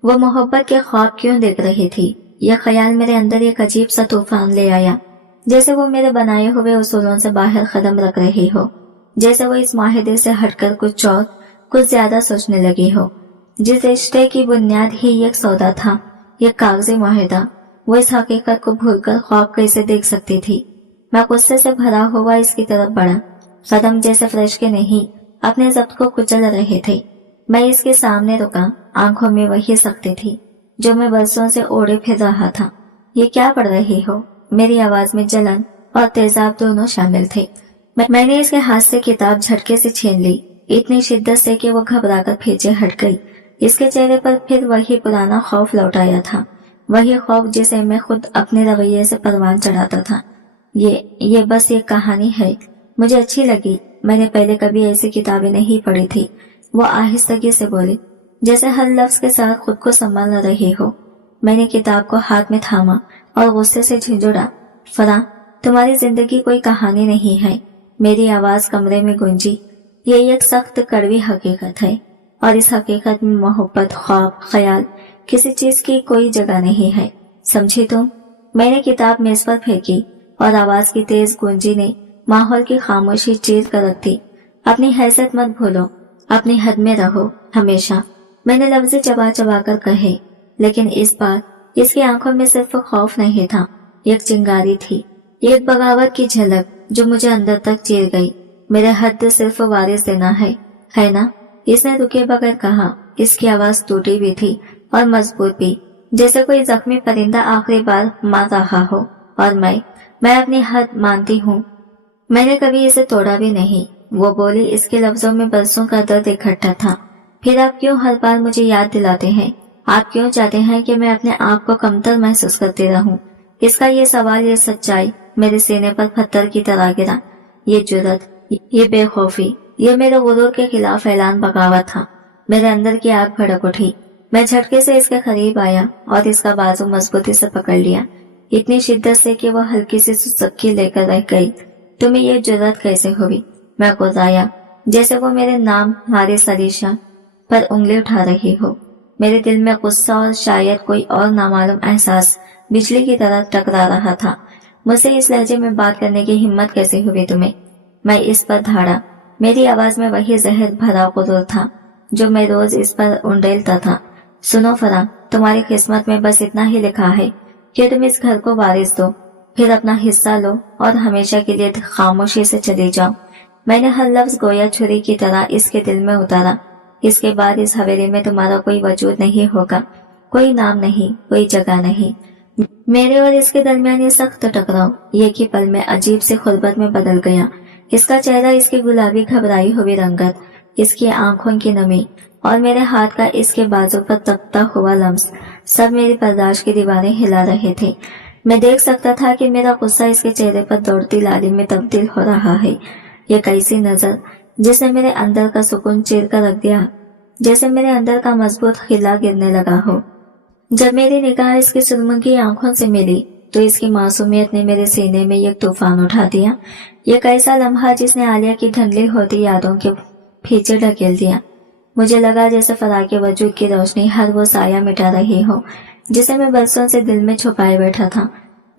वो मोहब्बत के ख्वाब क्यों देख रही थी? यह ख्याल मेरे अंदर एक अजीब सा तूफान ले आया, जैसे वो मेरे बनाए हुए उसूलों से बाहर कदम रख रही हो, जैसे वो इस माहिदे से हटकर कुछ और, कुछ ज्यादा सोचने लगी हो। जिस रिश्ते की बुनियाद ही एक सौदा था, एक कागजी माहिदा, वो इस हकीकत को भूलकर ख्वाब कैसे देख सकती थी? मैं गुस्से से भरा हुआ इसकी तरफ बढ़ा। कदम जैसे फ्रेश के नहीं, अपने जब्त को कुचल रहे थे। मैं इसके सामने रुका, आंखों में वही सख्ती थी जो मैं बरसों से ओढ़े फिर रहा था। ये क्या पढ़ रही हो? मेरी आवाज में जलन और तेजाब दोनों शामिल थे। मैंने इसके हाथ से किताब झटके से छीन ली, इतनी शिद्दत से कि वो घबराकर पीछे हट गई। इसके चेहरे पर फिर वही पुराना खौफ लौट आया था, वही खौफ जिसे मैं खुद अपने रवैये से परवान चढ़ाता था। ये बस एक कहानी है, मुझे अच्छी लगी। मैंने पहले कभी ऐसी किताबें नहीं पढ़ी थी। वो आहिस्तगी से बोली, जैसे हर लफ्ज के साथ खुद को संभाल रही हो। मैंने किताब को हाथ में थामा और गुस्से से झिझुड़ा। फराह, तुम्हारी जिंदगी कोई कहानी नहीं है। मेरी आवाज कमरे में गूंजी। ये एक सख्त कड़वी हकीकत है, और इस हकीकत में मोहब्बत, ख्वाब, ख्याल, किसी चीज की कोई जगह नहीं है। समझी तुम? मैंने किताब मेज पर फेंकी और आवाज की तेज गूंजी ने माहौल की खामोशी चीर कर रख दी। अपनी हैसियत मत भूलो, अपनी हद में रहो हमेशा, मैंने लफ्ज़ चबा चबा कर कहे। लेकिन इस बार इसकी आंखों में सिर्फ खौफ नहीं था, एक चिंगारी थी, एक बगावत की झलक जो मुझे अंदर तक चीर गई। मेरे हद सिर्फ वारिस देना है ना? इसने रुके बगैर कहा। इसकी आवाज टूटी भी थी और मजबूत भी, जैसे कोई जख्मी परिंदा आखिरी बार मार रहा हो। और मैं अपनी हद मानती हूँ, मैंने कभी इसे तोड़ा भी नहीं। वो बोली, इसके लफ्जों में बरसों का दर्द इकट्ठा था। फिर आप क्यों हर बार मुझे याद दिलाते हैं? आप क्यों चाहते हैं कि मैं अपने आप को कमतर महसूस करती रहूं? इसका ये सवाल, ये सच्चाई मेरे सीने पर पत्थर की तरह गिरा। ये जुर्रत, ये बेखौफी, ये मेरे गुरूर के खिलाफ ऐलान बगावत था। मेरे अंदर की आग भड़क उठी। मैं झटके से इसके करीब आया और इसका बाजू मजबूती से पकड़ लिया, इतनी शिद्दत से कि वो हल्की सी सुसक्की लेकर रह गई। तुम्हें ये जुर्रत कैसे हुई? मैं गुर्राया, जैसे वो मेरे नाम हारिस सरीशा पर उंगली उठा रही हो। मेरे दिल में गुस्सा और शायद कोई और नामालूम एहसास बिजली की तरह टकरा रहा था। मुझसे इस लहजे में बात करने की हिम्मत कैसे हुई तुम्हें? मैं इस पर धाड़ा। मेरी आवाज में वही जहर भरा गुरूर था जो मैं रोज इस पर उंडेलता था। सुनो फराह, तुम्हारी किस्मत में बस इतना ही लिखा है कि तुम इस घर को वारिस दो, फिर अपना हिस्सा लो और हमेशा के लिए खामोशी से चली जाओ। मैंने हर लफ्ज गोया छुरी की तरह इसके दिल में उतारा। इसके बाद इस हवेली में तुम्हारा कोई वजूद नहीं होगा, कोई नाम नहीं, कोई जगह नहीं। मेरे और इसके दरमियान ये सख्त टकराव एक ही पल में अजीब से खुरबत में बदल गया। इसका चेहरा, इसकी गुलाबी घबराई हुई रंगत, इसकी आंखों की नमी और मेरे हाथ का इसके बाजू पर तपता हुआ लम्स, सब मेरी बर्दाश्त की दीवारें हिला रहे थे। मैं देख सकता था कि मेरा गुस्सा इसके चेहरे पर दौड़ती लाली में तब्दील हो रहा है। ये कैसी नजर, جس نے میرے اندر کا سکون چیر کر رکھ دیا، جیسے میرے اندر کا مضبوط قلعہ گرنے لگا ہو۔ جب میری نگاہ اس کی سرمگی آنکھوں سے ملی تو اس کی معصومیت نے میرے سینے میں ایک طوفان اٹھا دیا، ایک ایسا لمحہ جس نے عالیہ کی دھندلی ہوتی یادوں کے پیچھے ڈھکیل دیا۔ مجھے لگا جیسے فضا کے وجود کی روشنی ہر وہ سایہ مٹا رہی ہو جسے میں برسوں سے دل میں چھپائے بیٹھا تھا۔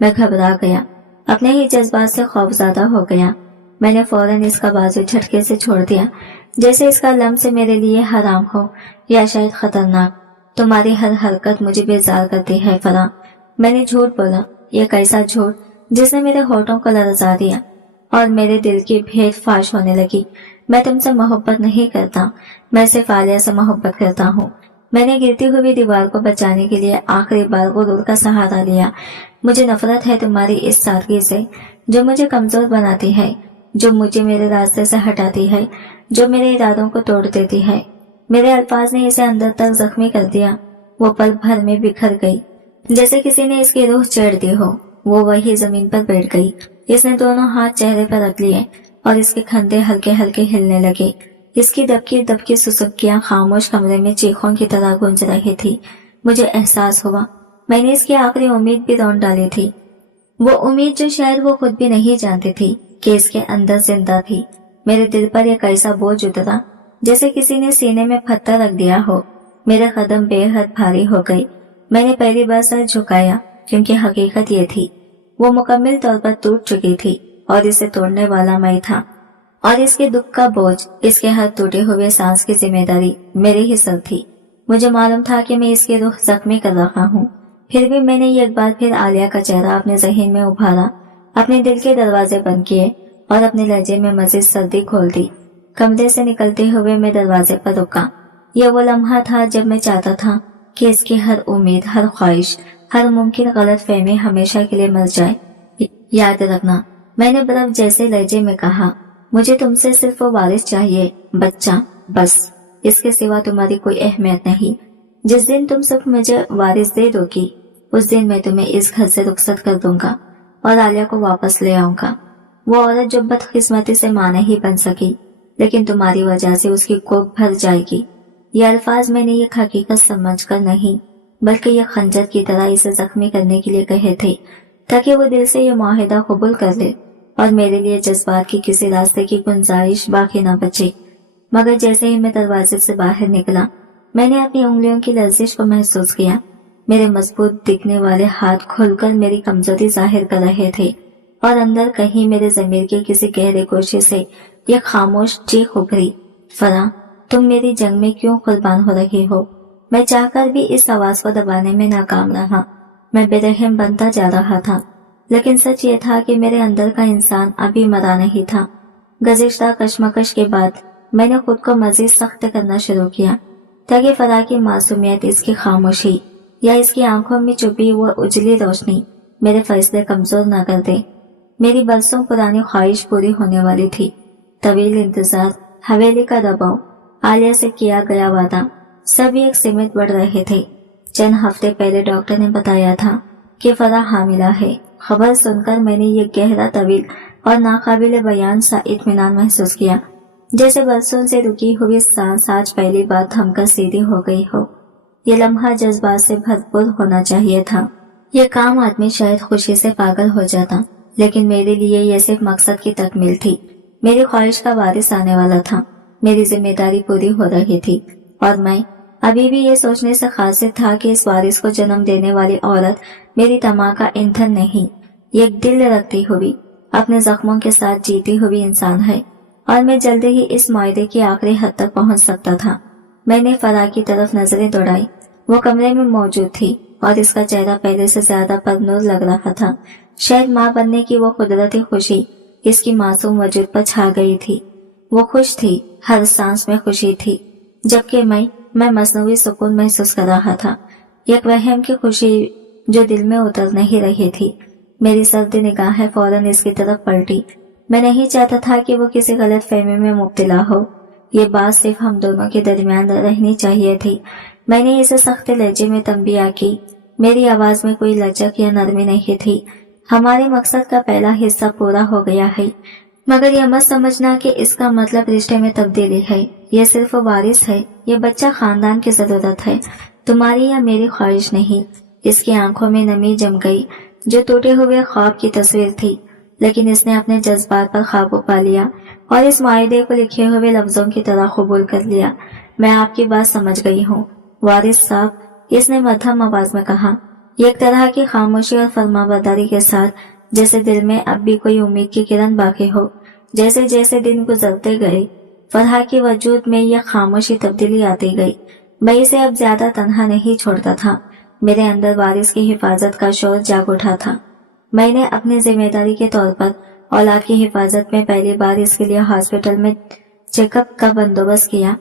میں گھبرا گیا، اپنے ہی جذبات سے خوفزدہ ہو گیا۔ میں نے فوراً اس کا بازو جھٹکے سے چھوڑ دیا، جیسے اس کا لمس میرے لیے حرام ہو یا شاید خطرناک۔ تمہاری ہر حرکت مجھے بیزار کرتی ہے فرا۔ میں نے جھوٹ بولا، ایک ایسا جھوٹ جس نے میرے ہونٹوں کو لرزا دیا اور میرے دل کی بھیت فاش ہونے لگی۔ میں تم سے محبت نہیں کرتا، میں صرف عالیہ سے محبت کرتا ہوں۔ میں نے گرتی ہوئی دیوار کو بچانے کے لیے آخری بار غرور کا سہارا لیا۔ مجھے نفرت ہے تمہاری اس سادگی سے جو مجھے کمزور بناتی ہے، جو مجھے میرے راستے سے ہٹاتی ہے، جو میرے ارادوں کو توڑ دیتی ہے۔ میرے الفاظ نے اسے اندر تک زخمی کر دیا۔ وہ پل بھر میں بکھر گئی، جیسے کسی نے اس کی روح چیڑ دی ہو۔ وہ وہی زمین پر بیٹھ گئی۔ اس نے دونوں ہاتھ چہرے پر رکھ لیے اور اس کے کندھے ہلکے ہلکے ہلنے لگے۔ اس کی دبکی دبکی سسکیاں خاموش کمرے میں چیخوں کی طرح گونج رہی تھی۔ مجھے احساس ہوا میں نے اس کی آخری امید بھی رون ڈالی تھی، وہ امید جو شاید وہ خود بھی نہیں جانتی تھی کہ اس کے اندر زندہ تھی۔ میرے دل پر ایک ایسا بوجھ اترا جیسے کسی نے سینے میں پتھر رکھ دیا ہو۔ میرے قدم بے حد بھاری ہو گئی۔ میں نے پہلی بار سر جھکایا کیونکہ حقیقت یہ تھی وہ مکمل طور پر ٹوٹ چکی تھی اور اسے توڑنے والا میں تھا، اور اس کے دکھ کا بوجھ، اس کے ہر ٹوٹے ہوئے سانس کی ذمہ داری میرے ہی سر تھی۔ مجھے معلوم تھا کہ میں اس کی روح زخمی کر رہا ہوں، پھر بھی میں نے ایک بار پھر عالیہ کا چہرہ اپنے ذہن میں ابھارا، اپنے دل کے دروازے بند کیے اور اپنے لہجے میں مزید سردی کھول دی۔ کمرے سے نکلتے ہوئے میں دروازے پر رکا۔ یہ وہ لمحہ تھا جب میں چاہتا تھا کہ اس کی ہر امید، ہر خواہش، ہر ممکن غلط فہمی ہمیشہ کے لیے مر جائے۔ یاد رکھنا، میں نے برف جیسے لہجے میں کہا، مجھے تم سے صرف وہ وارث چاہیے، بچہ، بس، اس کے سوا تمہاری کوئی اہمیت نہیں۔ جس دن تم سب مجھے وارث دے دو گی، اس دن میں تمہیں اس گھر سے رخصت کر دوں گا اور عالیہ کو واپس لے آؤں گا۔ وہ عورت جو بدقسمتی سے ماں نہیں بن سکی، لیکن تمہاری وجہ سے اس کی کوکھ بھر جائے گی۔ یہ الفاظ میں نے یہ حقیقت سمجھ کر نہیں، بلکہ یہ خنجر کی طرح اسے زخمی کرنے کے لیے کہے تھے، تاکہ وہ دل سے یہ معاہدہ قبول کر لے اور میرے لیے جذبات کی کسی راستے کی گنجائش باقی نہ بچے۔ مگر جیسے ہی میں دروازے سے باہر نکلا، میں نے اپنی انگلیوں کی لرزش کو محسوس کیا۔ میرے مضبوط دکھنے والے ہاتھ کھل کر میری کمزوری ظاہر کر رہے تھے، اور اندر کہیں میرے ضمیر کے کسی گہرے گوشے سے یہ خاموش چیخ ابھری، فرا، تم میری جنگ میں کیوں قربان ہو رہی ہو؟ میں چاہ کر بھی اس آواز کو دبانے میں ناکام رہا۔ میں بے رحم بنتا جا رہا تھا، لیکن سچ یہ تھا کہ میرے اندر کا انسان ابھی مرا نہیں تھا۔ گزشتہ کشمکش کے بعد میں نے خود کو مزید سخت کرنا شروع کیا، تاکہ فرا کی معصومیت، اس کی خاموشی یا اس کی آنکھوں میں چھپی وہ اجلی روشنی میرے فیصلے کمزور نہ کر دے۔ میری برسوں پرانی خواہش پوری ہونے والی تھی۔ طویل انتظار، حویلی کا دباؤ، عالیہ سے کیا گیا وعدہ، سب ایک سمت بڑھ رہے تھے۔ چند ہفتے پہلے ڈاکٹر نے بتایا تھا کہ فرا حاملہ ہے۔ خبر سن کر میں نے یہ گہرا، طویل اور ناقابل بیان سا اطمینان محسوس کیا، جیسے برسوں سے رکی ہوئی سانس آج پہلی بار تھم کر سیدھی ہو گئی ہو۔ یہ لمحہ جذبات سے بھرپور ہونا چاہیے تھا۔ یہ کام آدمی شاید خوشی سے پاگل ہو جاتا، لیکن میرے لیے یہ صرف مقصد کی تکمیل تھی۔ میری خواہش کا وارث آنے والا تھا، میری ذمہ داری پوری ہو رہی تھی، اور میں ابھی بھی یہ سوچنے سے قاصر تھا کہ اس وارث کو جنم دینے والی عورت میری طمع کا ایندھن نہیں، ایک دل رکھتی ہوئی، اپنے زخموں کے ساتھ جیتی ہوئی انسان ہے، اور میں جلد ہی اس معاہدے کی آخری حد تک پہنچ سکتا تھا۔ میں نے فرا کی طرف نظریں دوڑائی۔ وہ کمرے میں موجود تھی اور اس کا چہرہ پہلے سے زیادہ پرنور لگ رہا تھا۔ شاید ماں بننے کی وہ قدرتی خوشی اس کی معصوم وجود پر چھا گئی تھی۔ وہ خوش تھی، ہر سانس میں خوشی تھی، جبکہ میں مصنوعی سکون محسوس کر رہا تھا، ایک وہم کی خوشی جو دل میں اتر نہیں رہی تھی۔ میری سرد نگاہیں فوراً اس کی طرف پلٹی۔ میں نہیں چاہتا تھا کہ وہ کسی غلط فہمی میں مبتلا ہو، یہ بات صرف ہم دونوں کے درمیان رہنی چاہیے تھی۔ میں نے اسے سخت لہجے میں تنبیہ کی، میری آواز میں کوئی لچک یا نرمی نہیں تھی۔ ہمارے مقصد کا پہلا حصہ پورا ہو گیا ہے، मगर यह मत समझना कि इसका मतलब रिश्ते में तब्दीली है। यह सिर्फ वारिस है। यह बच्चा खानदान की जरूरत है, तुम्हारी या मेरी ख्वाहिश नहीं। इसकी आंखों में नमी जम गई जो टूटे हुए ख्वाब की तस्वीर थी, लेकिन इसने अपने जज्बात पर काबू पा लिया और इस मुआहदे को लिखे हुए लफ्जों की तरह कबूल कर लिया। मैं आपकी बात समझ गई हूँ वारिस साहब, इसने मध्यम आवाज में कहा, एक तरह की खामोशी और फरमाबरदारी के साथ, जैसे दिल में अब भी कोई उम्मीद की किरण बाकी हो। जैसे जैसे दिन गुजरते गए फरहा के वजूद में यह खामोशी तब्दीली आती गई। मैं इसे अब ज्यादा तन्हा नहीं छोड़ता था। मेरे अंदर वारिस की हिफाजत का शोर जाग उठा था। मैंने अपनी जिम्मेदारी के तौर पर औलाद की हिफाजत में पहली बार इसके लिए हॉस्पिटल में चेकअप का बंदोबस्त किया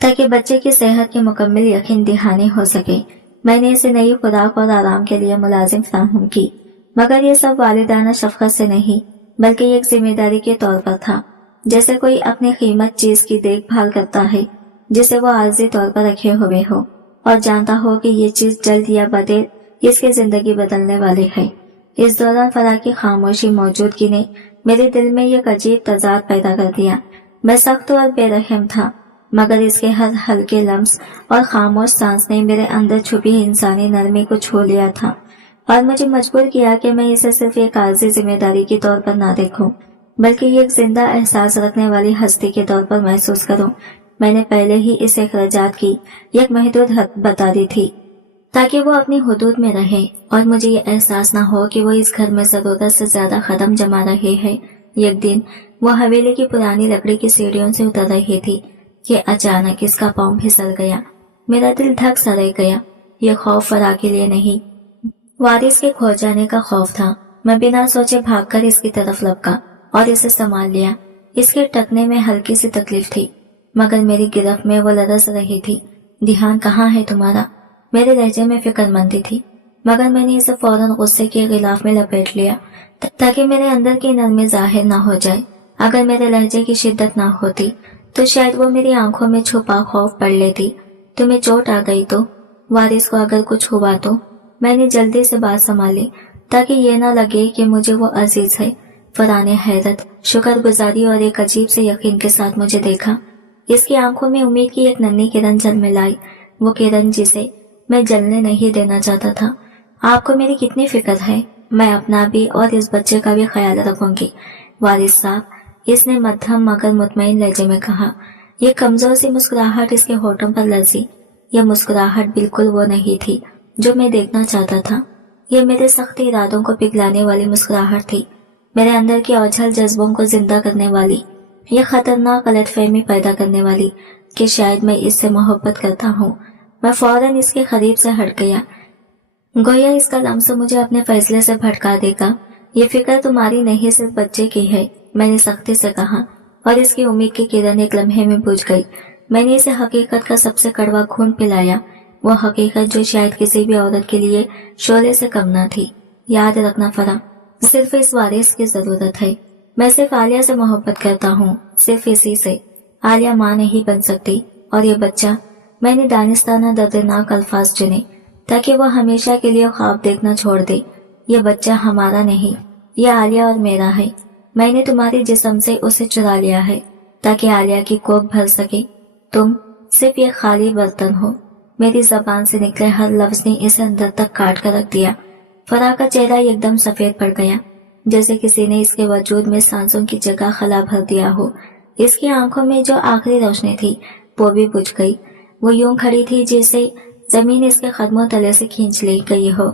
ताकि बच्चे की सेहत की मुकम्मल यकीन दहानी हो सके। मैंने इसे नई खुराक और आराम के लिए मुलाजिम फराहम की, मगर ये सब वालिदाना शफकत से नहीं बल्कि एक जिम्मेदारी के तौर पर था। जैसे कोई अपनी कीमत चीज की देखभाल करता है जिसे वो आर्जी तौर पर रखे हुए हो और जानता हो कि ये चीज जल्द या बदेर इसकी जिंदगी बदलने वाली है। इस दौरान फराह की खामोशी मौजूदगी ने मेरे दिल में एक अजीब तजाद पैदा कर दिया। मैं सख्त और बेरहम था, मगर इसके हर हल्के लम्स और खामोश सांस ने मेरे अंदर छुपी इंसानी नरमी को छू लिया था और मुझे मजबूर किया कि मैं इसे सिर्फ एक आर्जी जिम्मेदारी के तौर पर ना देखूं, बल्कि एक जिंदा एहसास रखने वाली हस्ती के तौर पर महसूस करूं। मैंने पहले ही इस अखराजात की एक महदूद हद बता दी थी ताकि वो अपनी हुदूद में रहे और मुझे ये एहसास ना हो कि वो इस घर में जरूरत से ज्यादा कदम जमा रहे हैं। एक दिन वो हवेली की पुरानी लकड़ी की सीढ़ियों से उतर रही थी कि अचानक इसका पांव फिसल गया। मेरा दिल धक सा रह गया। ये खौफ फराह के लिए नहीं, वारिस के खो जाने का खौफ था। मैं बिना सोचे भागकर इसकी तरफ लपका और इसे संभाल लिया। इसके टकने में हल्की सी तकलीफ थी, मगर मेरी गिरफ्त में वो लरस रही थी। ध्यान कहाँ है तुम्हारा? मेरे लहजे में फिक्रमंदी थी, मगर मैंने इसे फौरन गुस्से के गिलाफ में लपेट लिया ताकि मेरे अंदर की नरमी जाहिर ना हो जाए। अगर मेरे लहजे की शिद्दत ना होती तो शायद वो मेरी आंखों में छुपा खौफ पढ़ लेती। तुम्हें चोट आ गई तो? वारिस को अगर कुछ हुआ तो? मैंने जल्दी से बात संभाली ताकि ये ना लगे कि मुझे वो अजीज है। फराह ने हैरत, शुक्रगुजारी और एक अजीब से यकीन के साथ मुझे देखा। इसकी आंखों में उम्मीद की एक नन्ही किरण झलमिलाई, वो किरण जिसे मैं जलने नहीं देना चाहता था। आपको मेरी कितनी फिक्र है। मैं अपना भी और इस बच्चे का भी ख्याल रखूंगी वारिस साहब, इसने मध्यम मगर मुतमईन लहजे में कहा। ये कमजोर सी मुस्कुराहट इसके होठों पर लरजी। यह मुस्कुराहट बिल्कुल वो नहीं थी जो मैं देखना चाहता था। यह मेरे सख्त इरादों को पिघलाने वाली मुस्कुराहट थी, मेरे अंदर के ओझल जज्बों को जिंदा करने वाली, यह खतरनाक गलतफहमी पैदा करने वाली कि शायद मैं इससे मोहब्बत करता हूँ। मैं फौरन इसके करीब से हट गया, गोया इसका लम्स मुझे अपने फैसले से भटका देगा। ये फिक्र तुम्हारी नहीं, सिर्फ बच्चे की है, मैंने सख्ती से कहा, और इसकी उम्मीद की किरण एक लम्हे में बुझ गई। मैंने इसे हकीकत का सबसे कड़वा खून पिलाया, वो हकीकत जो शायद किसी भी औरत के लिए शोले से कम ना थी। याद रखना फराह, सिर्फ इस वारिस की जरूरत है। मैं सिर्फ आलिया से मोहब्बत करता हूँ, सिर्फ इसी से। आलिया माँ नहीं बन सकती, और ये बच्चा, मैंने दानिस्ताना दर्दनाक अल्फाज चुने ताकि वो हमेशा के लिए ख्वाब देखना छोड़ दे। ये बच्चा हमारा नहीं, ये आलिया और मेरा है। मैंने तुम्हारे जिस्म से उसे चुरा लिया है ताकि आलिया की कोख भर सके। तुम सिर्फ ये खाली बर्तन हो। मेरी जबान से निकले हर लफ्ज ने इसे अंदर तक काट कर रख दिया। फराह का चेहरा एकदम सफेद पड़ गया, जैसे किसी ने इसके वजूद में सांसों की जगह खला भर दिया हो। इसकी आंखों में जो आखिरी रोशनी थी वो भी बुझ गई। वो यूं खड़ी थी जैसे जमीन इसके कदमों तले से खींच ली गई हो,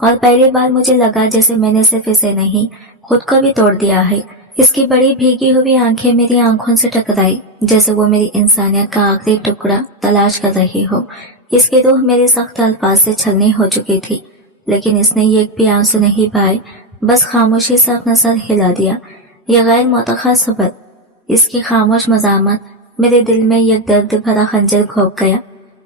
और पहली बार मुझे लगा जैसे मैंने सिर्फ इसे नहीं, खुद को भी तोड़ दिया है। इसकी बड़ी भीगी हुई आंखें मेरी आंखों से टकराई, जैसे वो मेरी इंसानियत का आखिरी टुकड़ा तलाश कर रही हो। इसकी रूह मेरे सख्त अल्फाज से छलनी हो चुकी थी, लेकिन इसने एक भी आंसू नहीं पाए, बस खामोशी से अपना सर हिला दिया। यह गैर मुतखा सब्र, इसकी खामोश मजामत मेरे दिल में एक दर्द भरा खंजर घोंप गया।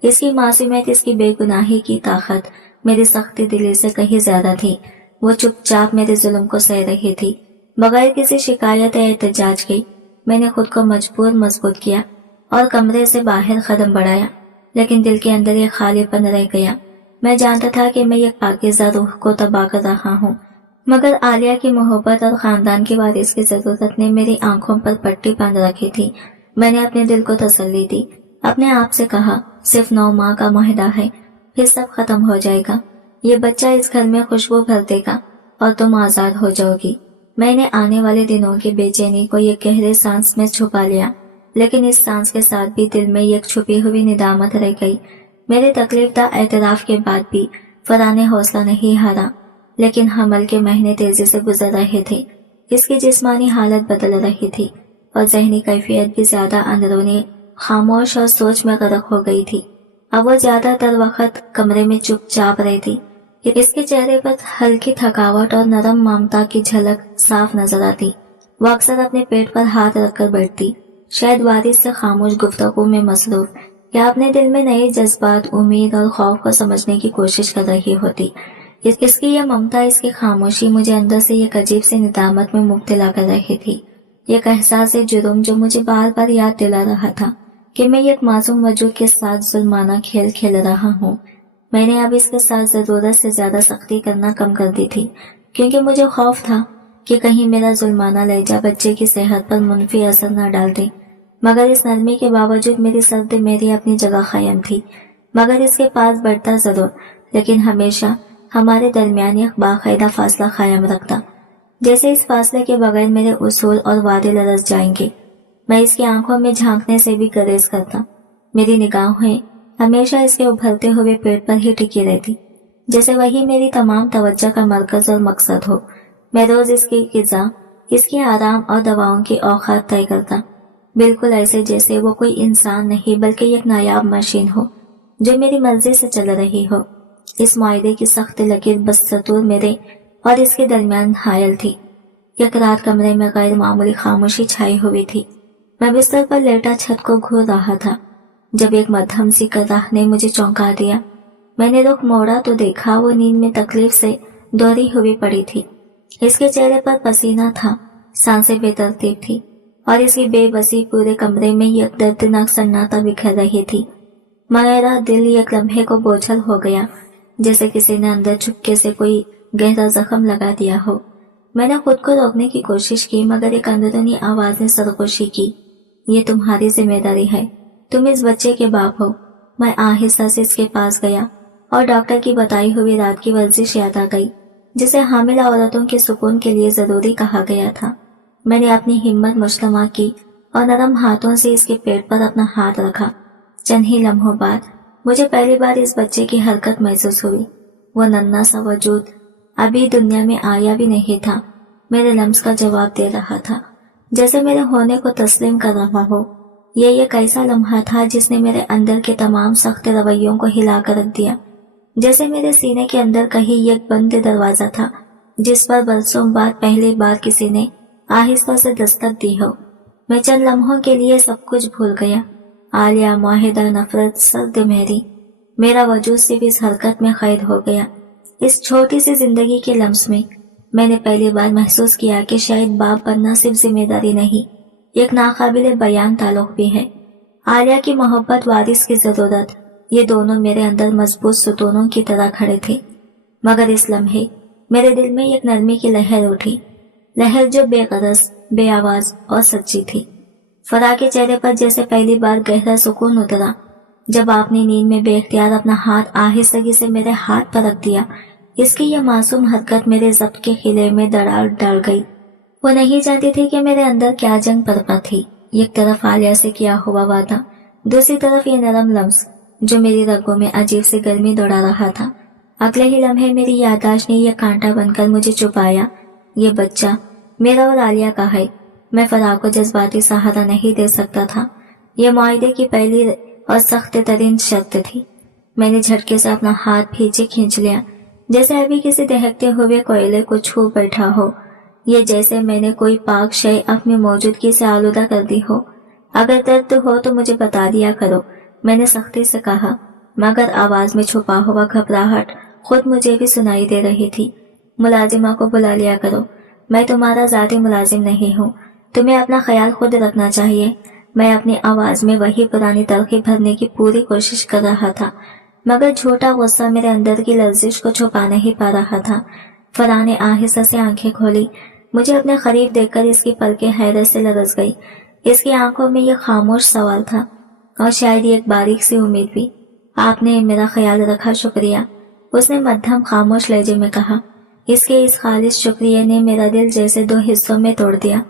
इसकी मासूमियत, इसकी बेगुनाही की ताकत मेरी सख्ती दिली से कहीं ज्यादा थी। वो चुपचाप मेरे जुल्म को सह रही थी, बगैर किसी शिकायत या एहतजाज के। मैंने खुद को मजबूत किया और कमरे से बाहर कदम बढ़ाया, लेकिन दिल के अंदर एक खालीपन रह गया। मैं जानता था कि मैं एक पाकीज़ा रूह को तबाह कर रहा हूँ, मगर आलिया की मोहब्बत और खानदान की वारिस की जरूरत ने मेरी आंखों पर पट्टी बांध रखी थी। मैंने अपने दिल को तसल्ली दी, अपने आप से कहा सिर्फ 9 माह का मुआहदा है, फिर सब खत्म हो जाएगा। ये बच्चा इस घर में खुशबू भर देगा और तुम आजाद हो जाओगी। मैंने आने वाले दिनों की बेचैनी को एक गहरे सांस में छुपा लिया, लेकिन इस सांस के साथ भी दिल में एक छुपी हुई निदामत रह गई। मेरे तकलीफदा एतराफ के बाद भी फराह ने हौसला नहीं हारा, लेकिन हमल के महीने तेजी से गुजर रहे थे। इसकी जिस्मानी हालत बदल रही थी और ज़हनी कैफियत भी ज्यादा अंदरूनी खामोश और सोच में गर्क हो गई थी। अब वो ज्यादातर वक्त कमरे में चुपचाप रहती। इसके चेहरे पर हल्की थकावट और नरम ममता की झलक साफ नजर आती। वो अक्सर अपने पेट पर हाथ रखकर बैठती, शायद वारिस से खामोश गुफ्तगू में मसरूफ या अपने दिल में नए जज्बात, उम्मीद और खौफ को समझने की कोशिश कर रही होती। इसकी यह ममता, इसकी खामोशी मुझे अंदर से एक अजीब सी निदामत में मुब्तला कर रही थी। एक एहसास जुर्म जो मुझे बार बार याद दिला रहा था कि मैं एक मासूम वजूद के साथ जुल्माना खेल खेल रहा हूँ। मैंने अब इसके साथ जरूरत से ज्यादा सख्ती करना कम कर दी थी, क्योंकि मुझे खौफ था कि कहीं मेरा जुल्माना लहजा बच्चे की सेहत पर मुनफी असर न डाल दे। मगर इस नरमी के बावजूद मेरी सर्द मेरी अपनी जगह कायम थी। मगर इसके पास बढ़ता जरूर, लेकिन हमेशा हमारे दरमियान एक बाकायदा फासला कायम रखता, जैसे इस फासले के बगैर मेरे उसूल और वादे लरस जाएंगे। मैं इसकी आंखों में झांकने से भी गुरेज करता। मेरी निगाहें हमेशा इसके उभरते हुए पेट पर ही टिकी रहती, जैसे वही मेरी तमाम तवज्जो का मरकज और मकसद हो। मैं रोज इसकी ग़िज़ा, इसके आराम और दवाओं की औकात तय करता, बिल्कुल ऐसे जैसे वो कोई इंसान नहीं बल्कि एक नायाब मशीन हो जो मेरी मर्जी से चल रही हो। इस मुआहदे की सख्त लकीर बदस्तूर मेरे और इसके दरमियान हायल थी। एक रात कमरे में गैर मामूली खामोशी छाई हुई थी। मैं बिस्तर पर लेटा छत को घूर रहा था जब एक मध्यम सी कराह ने मुझे चौंका दिया। मैंने रुख मोड़ा तो देखा वो नींद में तकलीफ से दोहरी हुई पड़ी थी। इसके चेहरे पर पसीना था, सांसें बेतरतीब थी और इसकी बेबसी पूरे कमरे में एक दर्दनाक सन्नाटा बिखर रही थी। मेरा दिल एक लम्हे को बोझल हो गया, जैसे किसी ने अंदर चुपके से कोई गहरा जख्म लगा दिया हो। मैंने खुद को रोकने की कोशिश की, मगर एक अंदरूनी आवाज ने सरगोशी की, ये तुम्हारी जिम्मेदारी है, तुम इस बच्चे के बाप हो। मैं आहिस्ता से इसके पास गया और डॉक्टर की बताई हुई रात की वर्जिश याद आ गई, जिसे हामिला औरतों के सुकून के लिए जरूरी कहा गया था। मैंने अपनी हिम्मत मुजतमा की और नरम हाथों से इसके पेट पर अपना हाथ रखा। चंद ही लम्हों बाद मुझे पहली बार इस बच्चे की हरकत महसूस हुई। वो नन्हा सा वजूद अभी दुनिया में आया भी नहीं था, मेरे लम्स का जवाब दे रहा था, जैसे मेरे होने को तस्लीम कर रहा हो। ये एक ऐसा लम्हा था जिसने मेरे अंदर के तमाम सख्त रवैयों को हिला कर रख दिया, जैसे मेरे सीने के अंदर कहीं एक बंद दरवाजा था जिस पर बरसों बाद पहली बार किसी ने आहिस्ता से दस्तक दी हो। मैं चंद लम्हों के लिए सब कुछ भूल गया। आलिया, मुआहिदा, नफरत, सर्द मेरी, मेरा वजूद सिर्फ इस हरकत में कैद हो गया। इस छोटी सी जिंदगी के लम्स में मैंने पहली बार महसूस किया कि शायद बाप बनना सिर्फ जिम्मेदारी नहीं, एक नाकाबिले बयान ताल्लुक भी है। आलिया की मोहब्बत, वारिस की जरूरत, ये दोनों मेरे अंदर मजबूत सुतूनों की तरह खड़े थे। मगर इस लम्हे मेरे दिल में एक नरमी की लहर उठी, लहर जो बेगरज, बेआवाज और सच्ची थी। फराह के चेहरे पर जैसे पहली बार गहरा सुकून उतरा जब आपने नींद में बेख्तियार अपना हाथ आहिस्तगी से मेरे हाथ पर रख दिया। इसकी यह मासूम हरकत मेरे ज़ब्त के किले में दरार डाल गई। वो नहीं जानती थी कि मेरे अंदर क्या जंग बरपा थी। एक तरफ आलिया से किया हुआ वादा, दूसरी तरफ ये नरम लम्स जो मेरी रगों में अजीब सी गर्मी दौड़ा रहा था। अगले ही लम्हे मेरी याददाश्त ने यह कांटा बनकर मुझे चुपाया। ये बच्चा मेरा और आलिया का है। मैं फराह को जज्बाती सहारा नहीं दे सकता था। यह मुआहदे की पहली और सख्त तरीन शर्त थी। मैंने झटके से अपना हाथ पीछे खींच लिया, जैसे अभी किसी दहकते हुए कोयले को छू बैठा हो। ये जैसे मैंने कोई पाक शय अपनी मौजूदगी से आलूदा कर दी हो। अगर दर्द हो तो मुझे बता दिया करो, मैंने सख्ती से कहा, मगर आवाज में छुपा हुआ घबराहट खुद मुझे भी सुनाई दे रही थी। मुलाजिमा को बुला लिया करो, मैं तुम्हारा जाती मुलाजिम नहीं हूँ, तुम्हें अपना ख्याल खुद रखना चाहिए। मैं अपनी आवाज में वही पुरानी तलखी भरने की पूरी कोशिश कर रहा था, मगर झूठा गुस्सा मेरे अंदर की लर्जिश को छुपा नहीं पा रहा था। فرا نے آہستہ سے آنکھیں کھولی. مجھے اپنے قریب دیکھ کر اس کی پلکیں حیرت سے لرز گئی. اس کی آنکھوں میں یہ خاموش سوال تھا اور شاید ایک باریک سی امید بھی. آپ نے میرا خیال رکھا، شکریہ، اس نے مدھم خاموش لہجے میں کہا. اس کے اس خالص شکریہ نے میرا دل جیسے دو حصوں میں توڑ دیا.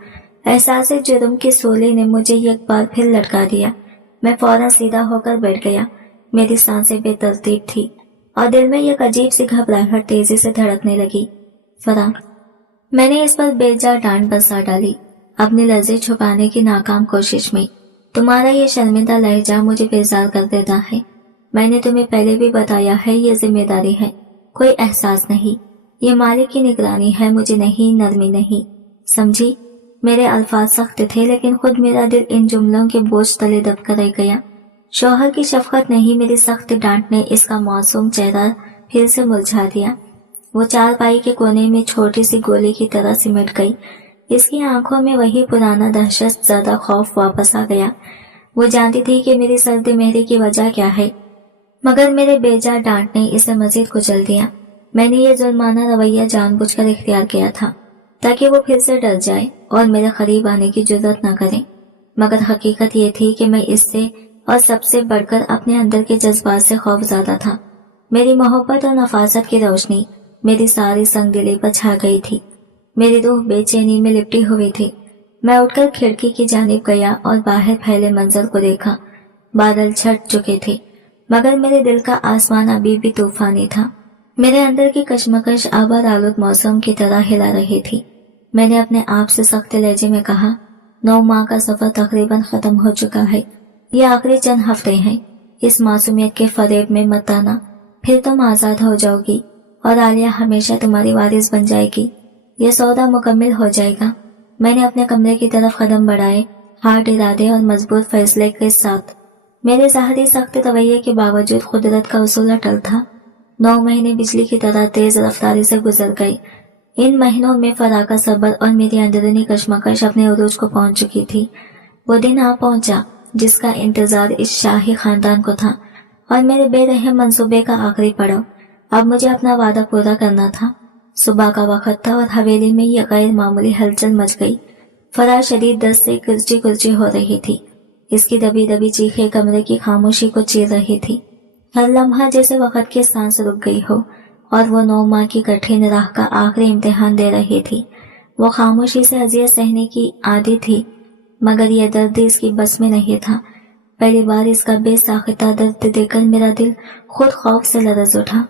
احساس جرم کی سولی نے مجھے ایک بار پھر لٹکا دیا. میں فوراً سیدھا ہو کر بیٹھ گیا. میری سانسیں بے ترتیب تھی اور دل میں ایک عجیب سی گھبراہٹ تیزی سے دھڑکنے لگی. فرا، میں نے اس پر بے جا ڈانٹ برسا ڈالی، اپنی لرزیں چھپانے کی ناکام کوشش میں. تمہارا یہ شرمندہ لہجہ مجھے بیزار کر دیتا ہے. میں نے تمہیں پہلے بھی بتایا ہے، یہ ذمہ داری ہے، کوئی احساس نہیں. یہ مالک کی نگرانی ہے، مجھے نہیں، نرمی نہیں، سمجھی؟ میرے الفاظ سخت تھے لیکن خود میرا دل ان جملوں کے بوجھ تلے دب کر رہ گیا. شوہر کی شفقت نہیں، میری سخت ڈانٹ نے اس کا معصوم چہرہ پھر سے مرجھا دیا. وہ چارپائی کے کونے میں چھوٹی سی گولی کی طرح سمٹ گئی. اس کی آنکھوں میں وہی پرانا دہشت زدہ خوف واپس آ گیا. وہ جانتی تھی کہ میری سرد مہری کی وجہ کیا ہے، مگر میرے بے جا ڈانٹ نے اسے مزید کچل دیا. میں نے یہ ظلمانہ رویہ جان بوجھ کر اختیار کیا تھا تاکہ وہ پھر سے ڈر جائے اور میرے قریب آنے کی جرات نہ کرے. مگر حقیقت یہ تھی کہ میں اس سے اور سب سے بڑھ کر اپنے اندر کے جذبات سے خوف زدہ تھا. میری محبت اور نفاست کی روشنی میری ساری سنگ دلی پر چھا گئی تھی. میری روح بے چینی میں لپٹی ہوئی تھی. میں اٹھ کر کھڑکی کی جانب گیا اور باہر پھیلے منظر کو دیکھا. بادل چھٹ چکے تھے مگر میرے دل کا آسمان ابھی بھی طوفانی تھا. میرے اندر کی کشمکش آباد آلود موسم کی طرح ہلا رہی تھی. میں نے اپنے آپ سے سخت لہجے میں کہا، 9 ماہ کا سفر تقریباً ختم ہو چکا ہے. یہ آخری چند ہفتے ہیں. اس معصومیت کے فریب میں مت آنا، پھر تم آزاد ہو جاؤ گی اور عالیہ ہمیشہ تمہاری وارث بن جائے گی. یہ سودا مکمل ہو جائے گا. میں نے اپنے کمرے کی طرف قدم بڑھائے، ہارڈ ارادے اور مضبوط فیصلے کے ساتھ. میرے ظاہری سخت رویے کے باوجود قدرت کا اصول اٹل تھا. 9 مہینے بجلی کی طرح تیز رفتاری سے گزر گئے. ان مہینوں میں فرا کا صبر اور میری اندرونی کشمکش اپنے عروج کو پہنچ چکی تھی. وہ دن آ پہنچا جس کا انتظار اس شاہی خاندان کو تھا اور میرے بے رحم منصوبے کا آخری پڑاؤ. اب مجھے اپنا وعدہ پورا کرنا تھا. صبح کا وقت تھا اور حویلی میں یہ غیر معمولی ہلچل مچ گئی. فرا شدید دست سے کرچی کرچی ہو رہی تھی. اس کی دبی دبی چیخیں کمرے کی خاموشی کو چیر رہی تھی. ہر لمحہ جیسے وقت کی سانس رک گئی ہو اور وہ 9 ماہ کی کٹھن راہ کا آخری امتحان دے رہی تھی. وہ خاموشی سے اذیت سہنے کی عادی تھی مگر یہ درد اس کی بس میں نہیں تھا. پہلی بار اس کا بے ساختہ درد دیکھ کر میرا دل خود خوف سے لرز اٹھا.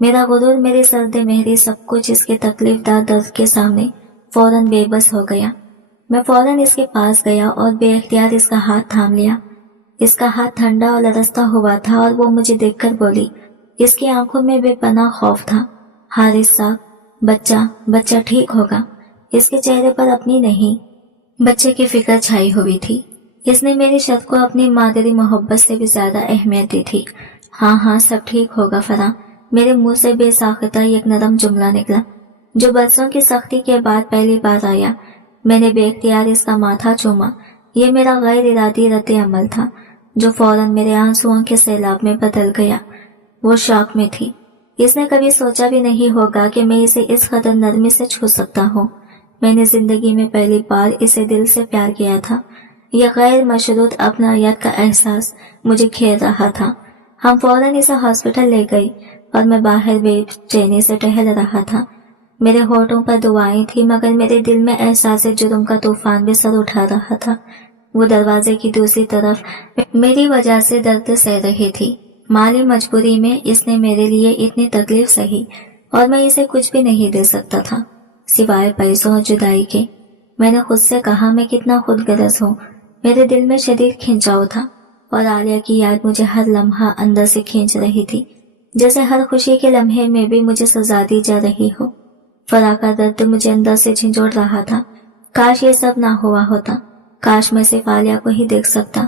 میرا غرور، میری سرد مہری، سب کچھ اس کے تکلیف دہ درد کے سامنے فوراً بے بس ہو گیا. میں فوراً اس کے پاس گیا اور بے اختیار اس کا ہاتھ تھام لیا. اس کا ہاتھ ٹھنڈا اور لرزتا ہوا تھا اور وہ مجھے دیکھ کر بولی. اس کی آنکھوں میں بے پناہ خوف تھا. حارث صاحب، بچہ ٹھیک ہوگا. اس کے چہرے پر اپنی نہیں، بچے کی فکر چھائی ہوئی تھی. اس نے میری شرط کو اپنی مادری محبت سے بھی زیادہ اہمیت دی تھی. ہاں سب ٹھیک ہوگا فرا. میرے منہ سے بے ساختہ ایک نرم جملہ نکلا جو برسوں کی سختی کے بعد پہلی بار آیا. میں نے بے اختیار اس کا ماتھا چوما. یہ میرا غیر ارادی رد عمل تھا جو فوراً میرے آنسوؤں کے سیلاب میں بدل گیا. وہ شوق میں تھی. اس نے کبھی سوچا بھی نہیں ہوگا کہ میں اسے اس قدر نرمی سے چھو سکتا ہوں. میں نے زندگی میں پہلی بار اسے دل سے پیار کیا تھا. یہ غیر مشروط اپنائیت کا احساس مجھے گھیر رہا تھا. ہم فوراً اسے ہاسپٹل لے گئے اور میں باہر بے چینی سے ٹہل رہا تھا. میرے ہونٹوں پر دعائیں تھی مگر میرے دل میں احساس جرم کا طوفان بھی سر اٹھا رہا تھا. وہ دروازے کی دوسری طرف میری وجہ سے درد سہ رہی تھی. مالی مجبوری میں اس نے میرے لیے اتنی تکلیف سہی اور میں اسے کچھ بھی نہیں دے سکتا تھا سوائے پیسوں اور جدائی کے. میں نے خود سے کہا میں کتنا خود غرض ہوں. میرے دل میں شدید کھنچاؤ تھا اور عالیہ کی یاد مجھے ہر لمحہ اندر سے کھینچ رہی تھی، جیسے ہر خوشی کے لمحے میں بھی مجھے سزا دی جا رہی ہو. فرا کا درد مجھے اندر سے جھنجھوڑ رہا تھا. کاش یہ سب نہ ہوا ہوتا. کاش میں صرف عالیہ کو ہی دیکھ سکتا.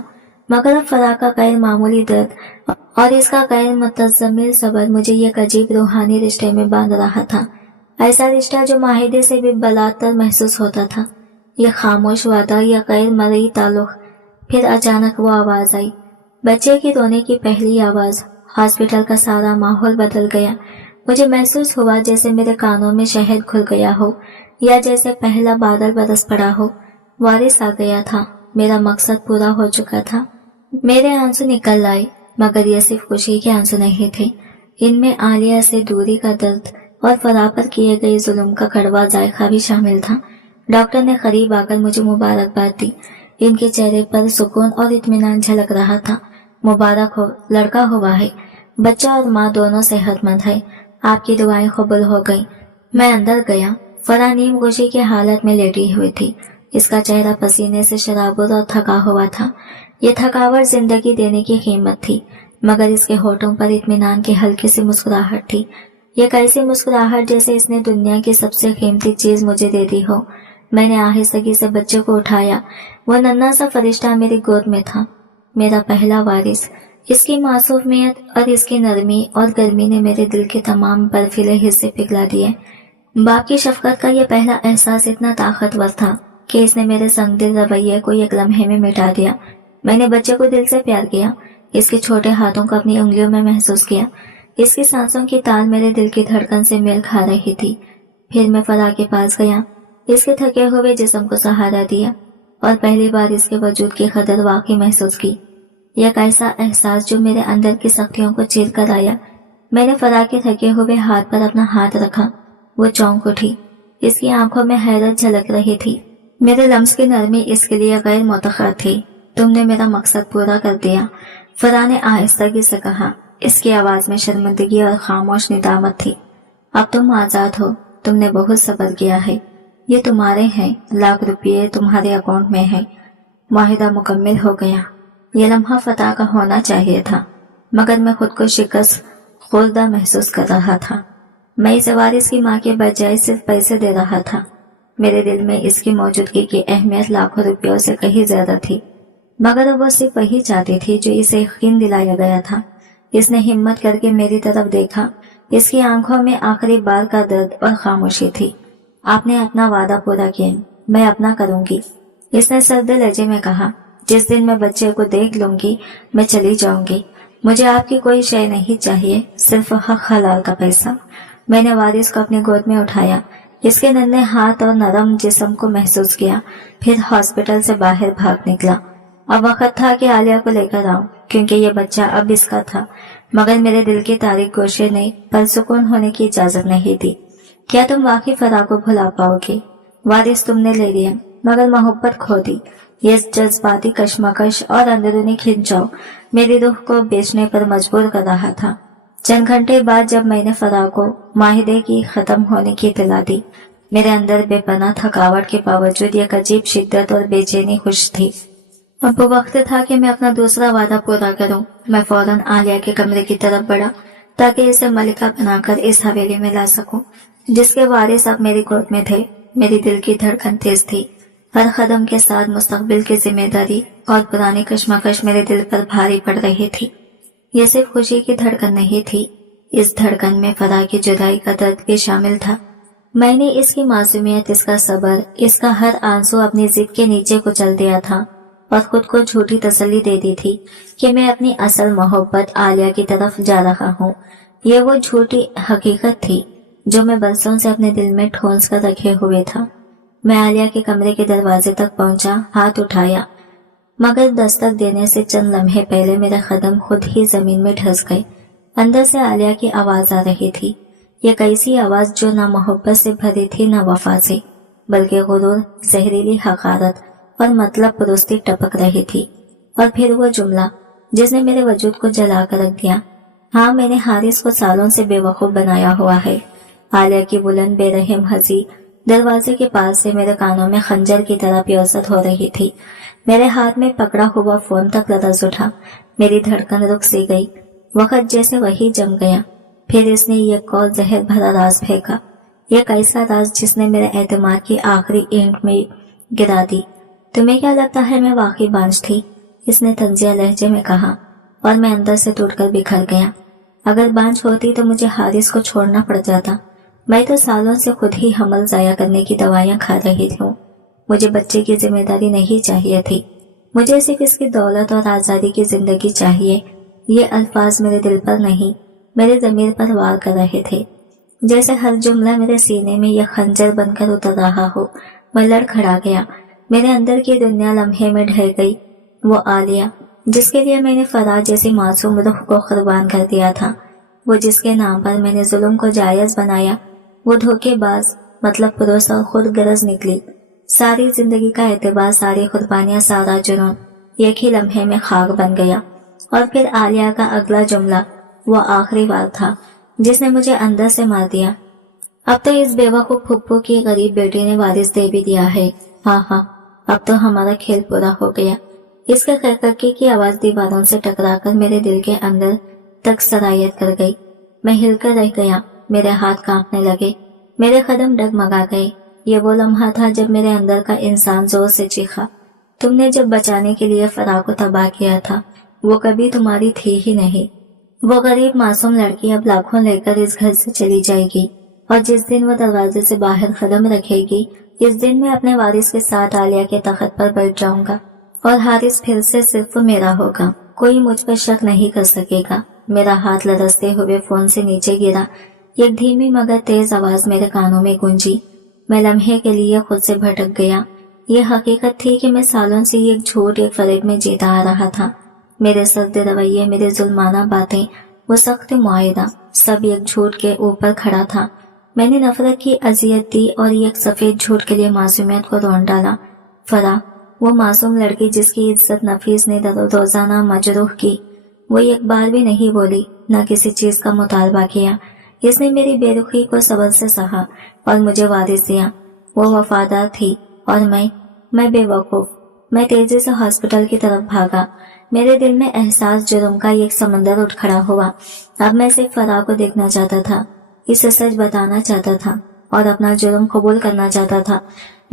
مگر اب فرا کا غیر معمولی درد اور اس کا غیر متزمل صبر مجھے ایک عجیب روحانی رشتے میں باندھ رہا تھا. ایسا رشتہ جو معاہدے سے بھی بلادتر محسوس ہوتا تھا. یہ خاموش وعدہ، یہ غیر مرئی تعلق. پھر اچانک وہ آواز آئی، بچے کی رونے کی پہلی آواز. ہاسپٹل کا سارا ماحول بدل گیا. मुझे महसूस हुआ जैसे मेरे कानों में शहद घुल गया हो या जैसे पहला बादल बरस पड़ा हो। वारिस आ गया था, मेरा मकसद पूरा हो चुका था। मेरे आंसू निकल आए, मगर ये सिर्फ खुशी के आंसू नहीं थे। इनमें आलिया से दूरी का दर्द और फराह पर किए गए जुल्म का कड़वा जायका भी शामिल था। डॉक्टर ने करीब आकर मुझे मुबारकबाद दी। इनके चेहरे पर सुकून और इत्मीनान झलक रहा था। मुबारक हो, लड़का हुआ है। बच्चा और माँ दोनों सेहतमंद है। आपकी दुआएं कबूल हो गई। मैं अंदर गया। फराह नीम गोशी की हालत में लेटी हुई थी। इसका चेहरा पसीने से शराबुर और थका हुआ था। ये थकावट जिंदगी देने की कीमत थी, मगर इसके होठों पर इत्मीनान की हल्की सी मुस्कुराहट थी। ये कैसी मुस्कुराहट जैसे इसने दुनिया की सबसे कीमती चीज मुझे दे दी हो। मैंने आहिस्तगी से बच्चे को उठाया। वो नन्हा सा फरिश्ता मेरी गोद में था, मेरा पहला वारिस। इसकी मासूमियत और इसकी नरमी और गर्मी ने मेरे दिल के तमाम बर्फीले हिस्से पिघला दिए। बाप की शफकत का यह पहला एहसास इतना ताकतवर था कि इसने मेरे संगदिल रवैये को एक लम्हे में मिटा दिया। मैंने बच्चे को दिल से प्यार किया। इसके छोटे हाथों को अपनी उंगलियों में महसूस किया। इसकी सांसों की ताल मेरे दिल की धड़कन से मेल खा रही थी। फिर मैं फराह के पास गया, इसके थके हुए जिस्म को सहारा दिया और पहली बार इसके वजूद की कदर वाकई महसूस की। यह ऐसा एहसास जो मेरे अंदर की शक्तियों को चीर कर आया। मैंने फराह के थके हुए हाथ पर अपना हाथ रखा। वो चौंक उठी। इसकी आंखों में हैरत झलक रही थी। मेरे लम्स की नरमी इसके लिए गैर मुतखर थी। तुमने मेरा मकसद पूरा कर दिया, फराह ने आहिस्तगी से कहा। इसकी आवाज में शर्मिंदगी और खामोश निदामत थी। अब तुम आजाद हो। तुमने बहुत सब्र किया है। ये तुम्हारे हैं। लाख रुपये तुम्हारे अकाउंट में है। माहिदा मुकम्मिल हो गया। ये लम्हा फतह का होना चाहिए था, मगर मैं खुद को शिकस्त खुर्दा महसूस कर रहा था। मैं इस वारिस की माँ के बजाय सिर्फ पैसे दे रहा था। मेरे दिल में इसकी मौजूदगी की अहमियत लाखों रुपयों से कहीं ज्यादा थी, मगर वो सिर्फ वही चाहती थी जो इसे यकीन दिलाया गया था। इसने हिम्मत करके मेरी तरफ देखा। इसकी आंखों में आखिरी बार का दर्द और खामोशी थी। आपने अपना वादा पूरा किया, मैं अपना करूंगी, इसने सर्दे लहजे में कहा। जिस दिन मैं बच्चे को देख लूंगी मैं चली जाऊंगी। मुझे आपकी कोई शय नहीं चाहिए, सिर्फ हक हलाल का पैसा। मैंने वारिस को अपनी गोद में उठाया, इसके नन्हे हाथ और नरम जिस्म को महसूस किया। फिर हॉस्पिटल से बाहर भाग निकला। अब वक्त था कि आलिया को लेकर आऊं, क्योंकि ये बच्चा अब इसका था। मगर मेरे दिल की तारीख गोशे ने परसुकून होने की इजाजत नहीं दी। क्या तुम वाकई फराह को भुला पाओगे? वारिस तुमने ले लिया, मगर मोहब्बत खो दी। ये जज्बाती कशमकश और अंदरूनी खिंचाव मेरी रूह को बेचने पर मजबूर कर रहा था। चंद घंटे बाद जब मैंने फराह को माहिदे की खत्म होने की इत्तला दी, मेरे अंदर बेपनाह थकावट के बावजूद एक अजीब शिद्दत और बेचैनी खुश थी। अब वो वक्त था कि मैं अपना दूसरा वादा पूरा करूं। मैं फौरन आलिया के कमरे की तरफ बढ़ा ताकि इसे मलिका बनाकर इस हवेली में ला सकूं, जिसके वारिस अब मेरी गोद में थे। मेरी दिल की धड़कन तेज थी। हर कदम के साथ मुस्तकबिल की जिम्मेदारी और पुरानी कशमकश मेरे दिल पर भारी पड़ रही थी। ये सिर्फ खुशी की धड़कन नहीं थी, इस धड़कन में फराह की जुदाई का दर्द भी शामिल था। मैंने इसकी मासूमियत, इसका सब्र, इसका हर आंसू अपनी जिद के नीचे कुचल दिया था और खुद को झूठी तसल्ली दे दी थी कि मैं अपनी असल मोहब्बत आलिया की तरफ जा रहा हूँ। ये वो झूठी हकीकत थी जो मैं बरसों से अपने दिल में ठोंस कर रखे हुए था। मैं आलिया के कमरे के दरवाजे तक पहुंचा, हाथ उठाया, मगर दस्तक देने से चंद लम्हे पहले मेरे कदम खुद ही जमीन में धंस गए। अंदर से आलिया की आवाज आ रही थी। एक ऐसी आवाज जो ना मोहब्बत से भरी थी ना वफा से, बल्कि गुरूर, जहरीली हकारत और मतलब पुरुस्ती टपक रही थी। और फिर वो जुमला जिसने मेरे वजूद को जला कर रख दिया। हाँ, मैंने हारिस को सालों से बेवकूफ बनाया हुआ है। आलिया की बुलंद बेरहम हंसी दरवाजे के पास से मेरे कानों में खंजर की तरह प्योसत हो रही थी। मेरे हाथ में पकड़ा हुआ फोन तक लरज उठा। मेरी धड़कन रुक सी गई। वक्त जैसे वही जम गया। फिर इसने ये कॉल जहर भरा राज फेंका, एक ऐसा राज जिसने मेरे एतमाद की आखिरी ईंट में गिरा दी। तुम्हें क्या लगता है मैं वाकई बांझ थी? इसने तंजिया लहजे में कहा और मैं अंदर से टूटकर बिखर गया। अगर बांझ होती तो मुझे हारिस को छोड़ना पड़ जाता। मैं तो सालों से खुद ही हमल जाया करने की दवाइयां खा रही थी। मुझे बच्चे की जिम्मेदारी नहीं चाहिए थी। मुझे सिर्फ इसकी दौलत और आजादी की जिंदगी चाहिए। ये अल्फाज मेरे दिल पर नहीं, मेरे ज़मीर पर वार कर रहे थे। जैसे हर जुमला मेरे सीने में यह खंजर बनकर उतर रहा हो। मैं लड़खड़ा गया। मेरे अंदर की दुनिया लम्हे में ढह गई। वो आलिया जिसके लिए मैंने फराज जैसी मासूम रूह को कुर्बान कर दिया था, वो जिसके नाम पर मैंने जुल्म को जायज बनाया, वो धोखेबाज मतलब पुरुष और खुद गरज निकली। सारी जिंदगी का एतबार, सारी कुर्बानियां, सारा जुनून एक ही लम्हे में खाक बन गया। और फिर आलिया का अगला जुमला वो आखिरी वार था जिसने मुझे अंदर से मार दिया। अब तो इस बेवकूफ फुप्पू की गरीब बेटी ने वारिस दे भी दिया है। हाँ, अब तो हमारा खेल पूरा हो गया। इसके करके की आवाज दीवारों से टकराकर मेरे दिल के अंदर तक सरायत कर गई। मैं हिलकर रह गया। मेरे हाथ कांपने लगे, मेरे कदम डगमगा गए। ये वो लम्हा था जब मेरे अंदर का इंसान जोर से चीखा, तुमने जब बचाने के लिए फराह को तबाह किया था, वो कभी तुम्हारी थी ही नहीं। वो गरीब मासूम लड़की अब लाखों लेकर इस घर से चली जाएगी, और जिस दिन वो दरवाजे से बाहर कदम रखेगी, इस दिन मैं अपने वारिस के साथ आलिया के तख्त पर बैठ जाऊंगा और हारिस फिर से सिर्फ मेरा होगा। कोई मुझ पर शक नहीं कर सकेगा। मेरा हाथ लरसते हुए फोन से नीचे गिरा। एक धीमी मगर तेज आवाज मेरे कानों में गूंजी। मैं लम्हे के लिए खुद से भटक गया। ये हकीकत थी कि मैं सालों से एक झूठ, एक फरेब में जीता आ रहा था। मेरे सर्द रवैये, मेरे जुल्माना बातें, वो सख्त मुआहिदा, सब एक झूठ के ऊपर खड़ा था। मैंने नफरत की अजियत दी और एक सफेद झूठ के लिए मासूमियत को रौंद डाला। फरा, वो मासूम लड़की जिसकी इज्जत नफीस ने रोजाना मजरूह की, वो एक बार भी नहीं बोली, न किसी चीज का मुतालबा किया। इसने मेरी बेरुखी को सब्र से सहा और मुझे वारिस दिया। वो वफादार थी और मैं बेवकूफ। मैं तेजी से हॉस्पिटल की तरफ भागा। मेरे दिल में एहसास जुर्म का एक समंदर उठ खड़ा हुआ। अब मैं सिर्फ फराह को देखना चाहता था, इसे सच बताना चाहता था और अपना जुर्म कबूल करना चाहता था।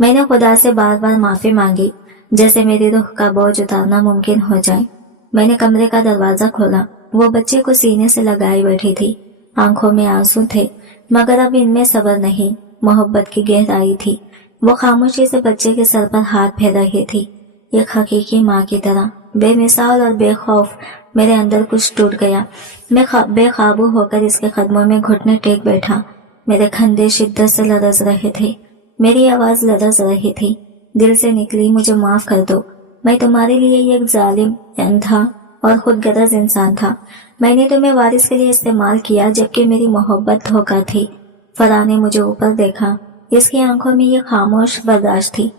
मैंने खुदा से बार बार माफी मांगी, जैसे मेरी रूह का बोझ उतारना मुमकिन हो जाए। मैंने कमरे का दरवाजा खोला। वो बच्चे को सीने से लगाई बैठी थी। आंखों में आंसू थे, मगर अब इनमें सब्र नहीं, मोहब्बत की गहराई थी। वो खामोशी से बच्चे के सर पर हाथ फेर रही थी, एक हकीकी माँ की तरह। बेमिसाल और बेखौफ मेरे अंदर कुछ टूट गया। मैं बेकाबू होकर इसके कदमों में घुटने टेक बैठा। मेरे कंधे शिद्दत से लरज रहे थे, मेरी आवाज लरज रही थी। दिल से निकली, मुझे माफ कर दो। मैं तुम्हारे लिए एक जालिम, अंधा और खुदगर्ज इंसान था। मैंने तुम्हें वारिस के लिए इस्तेमाल किया, जबकि मेरी मोहब्बत धोखा थी। फराह ने मुझे ऊपर देखा। इसकी आंखों में ये खामोश बर्दाश्त थी,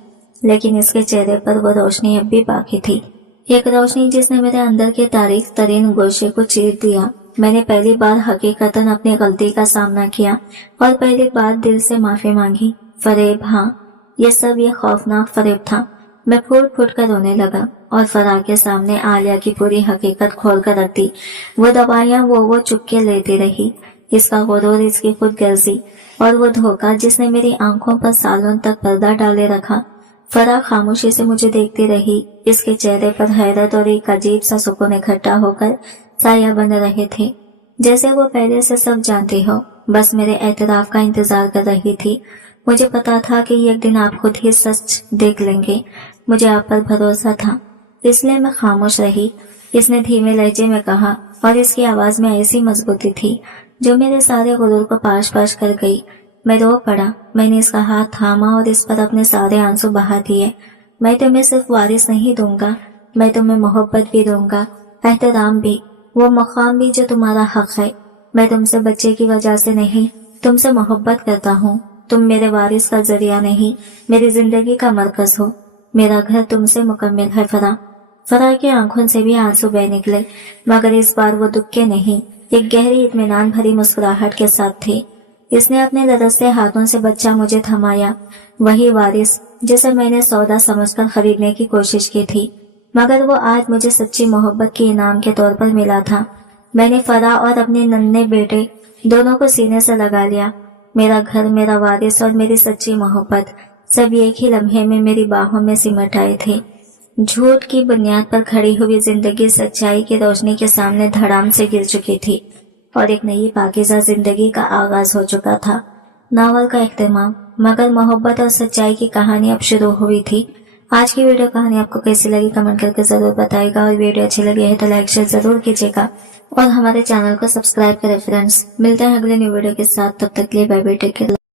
लेकिन इसके चेहरे पर वो रोशनी अब भी बाकी थी, एक रोशनी जिसने मेरे अंदर के तारीख तरीन गोशे को चीर दिया। मैंने पहली बार हकीकतन अपनी गलती का सामना किया और पहली बार दिल से माफी मांगी। फरेब, हाँ, ये सब ये खौफनाक फरेब था। मैं फूट फूट कर रोने लगा और फराह के सामने आलिया की पूरी हकीकत खोल कर रख दी। वो दवाइयां वो चुपके लेती रही, इसका गुरूर, इसकी खुदगर्जी और वो धोखा जिसने मेरी आंखों पर सालों तक पर्दा डाले रखा। फराह खामोशी से मुझे देखती रही। इसके चेहरे पर हैरत और एक अजीब सा सुकून इकट्ठा होकर साया बन रहे थे, जैसे वो पहले से सब जानती हो, बस मेरे एतराफ का इंतजार कर रही थी। मुझे पता था कि एक दिन आप खुद ही सच देख लेंगे। मुझे आप पर भरोसा था, इसलिए मैं खामोश रही। इसने धीमे लहजे में कहा और इसकी आवाज में ऐसी मजबूती थी जो मेरे सारे गुरूर को पाश पाश कर गई। मैं रो पड़ा। मैंने इसका हाथ थामा और इस पर अपने सारे आंसू बहा दिए। मैं तुम्हें सिर्फ वारिस नहीं दूंगा, मैं तुम्हें मोहब्बत भी दूंगा, एहतराम भी, वो मकाम भी जो तुम्हारा हक है। मैं तुमसे बच्चे की वजह से नहीं, तुमसे मोहब्बत करता हूँ। तुम मेरे वारिस का जरिया नहीं, मेरी जिंदगी का मरकज हो। मेरा घर तुमसे मुकम्मल है फराह। फराह की आंखों से भी आंसू बह निकले, मगर इस बार वो दुख के नहीं, एक गहरी इत्मीनान भरी मुस्कुराहट के साथ थी। इसने अपने लरसते हाथों से बच्चा मुझे थमाया, वही वारिस जिसे मैंने सौदा समझकर खरीदने की कोशिश की थी, मगर वो आज मुझे सच्ची मोहब्बत के इनाम के तौर पर मिला था। मैंने फराह और अपने नन्हे बेटे दोनों को सीने से लगा लिया। मेरा घर, मेरा वारिस और मेरी सच्ची मोहब्बत सब एक ही लम्हे में मेरी बाहों में सिमट आए थे। झूठ की बुनियाद पर खड़ी हुई जिंदगी सच्चाई की रोशनी के सामने धड़ाम से गिर चुकी थी और एक नई पाकीज़ा जिंदगी का आगाज हो चुका था। नावल का इख्तिताम, मगर मोहब्बत और सच्चाई की कहानी अब शुरू हुई थी। آج کی ویڈیو کہانی آپ کو کیسی لگی کمنٹ کر کے ضرور بتائے گا، اور ویڈیو اچھی لگی ہے تو لائک شیئر ضرور کیجیے گا اور ہمارے چینل کو سبسکرائب کریں فرینڈس۔ ملتے ہیں اگلے نیو ویڈیو کے ساتھ، تب تک کے لیے بائے بائے، ٹیک کیئر۔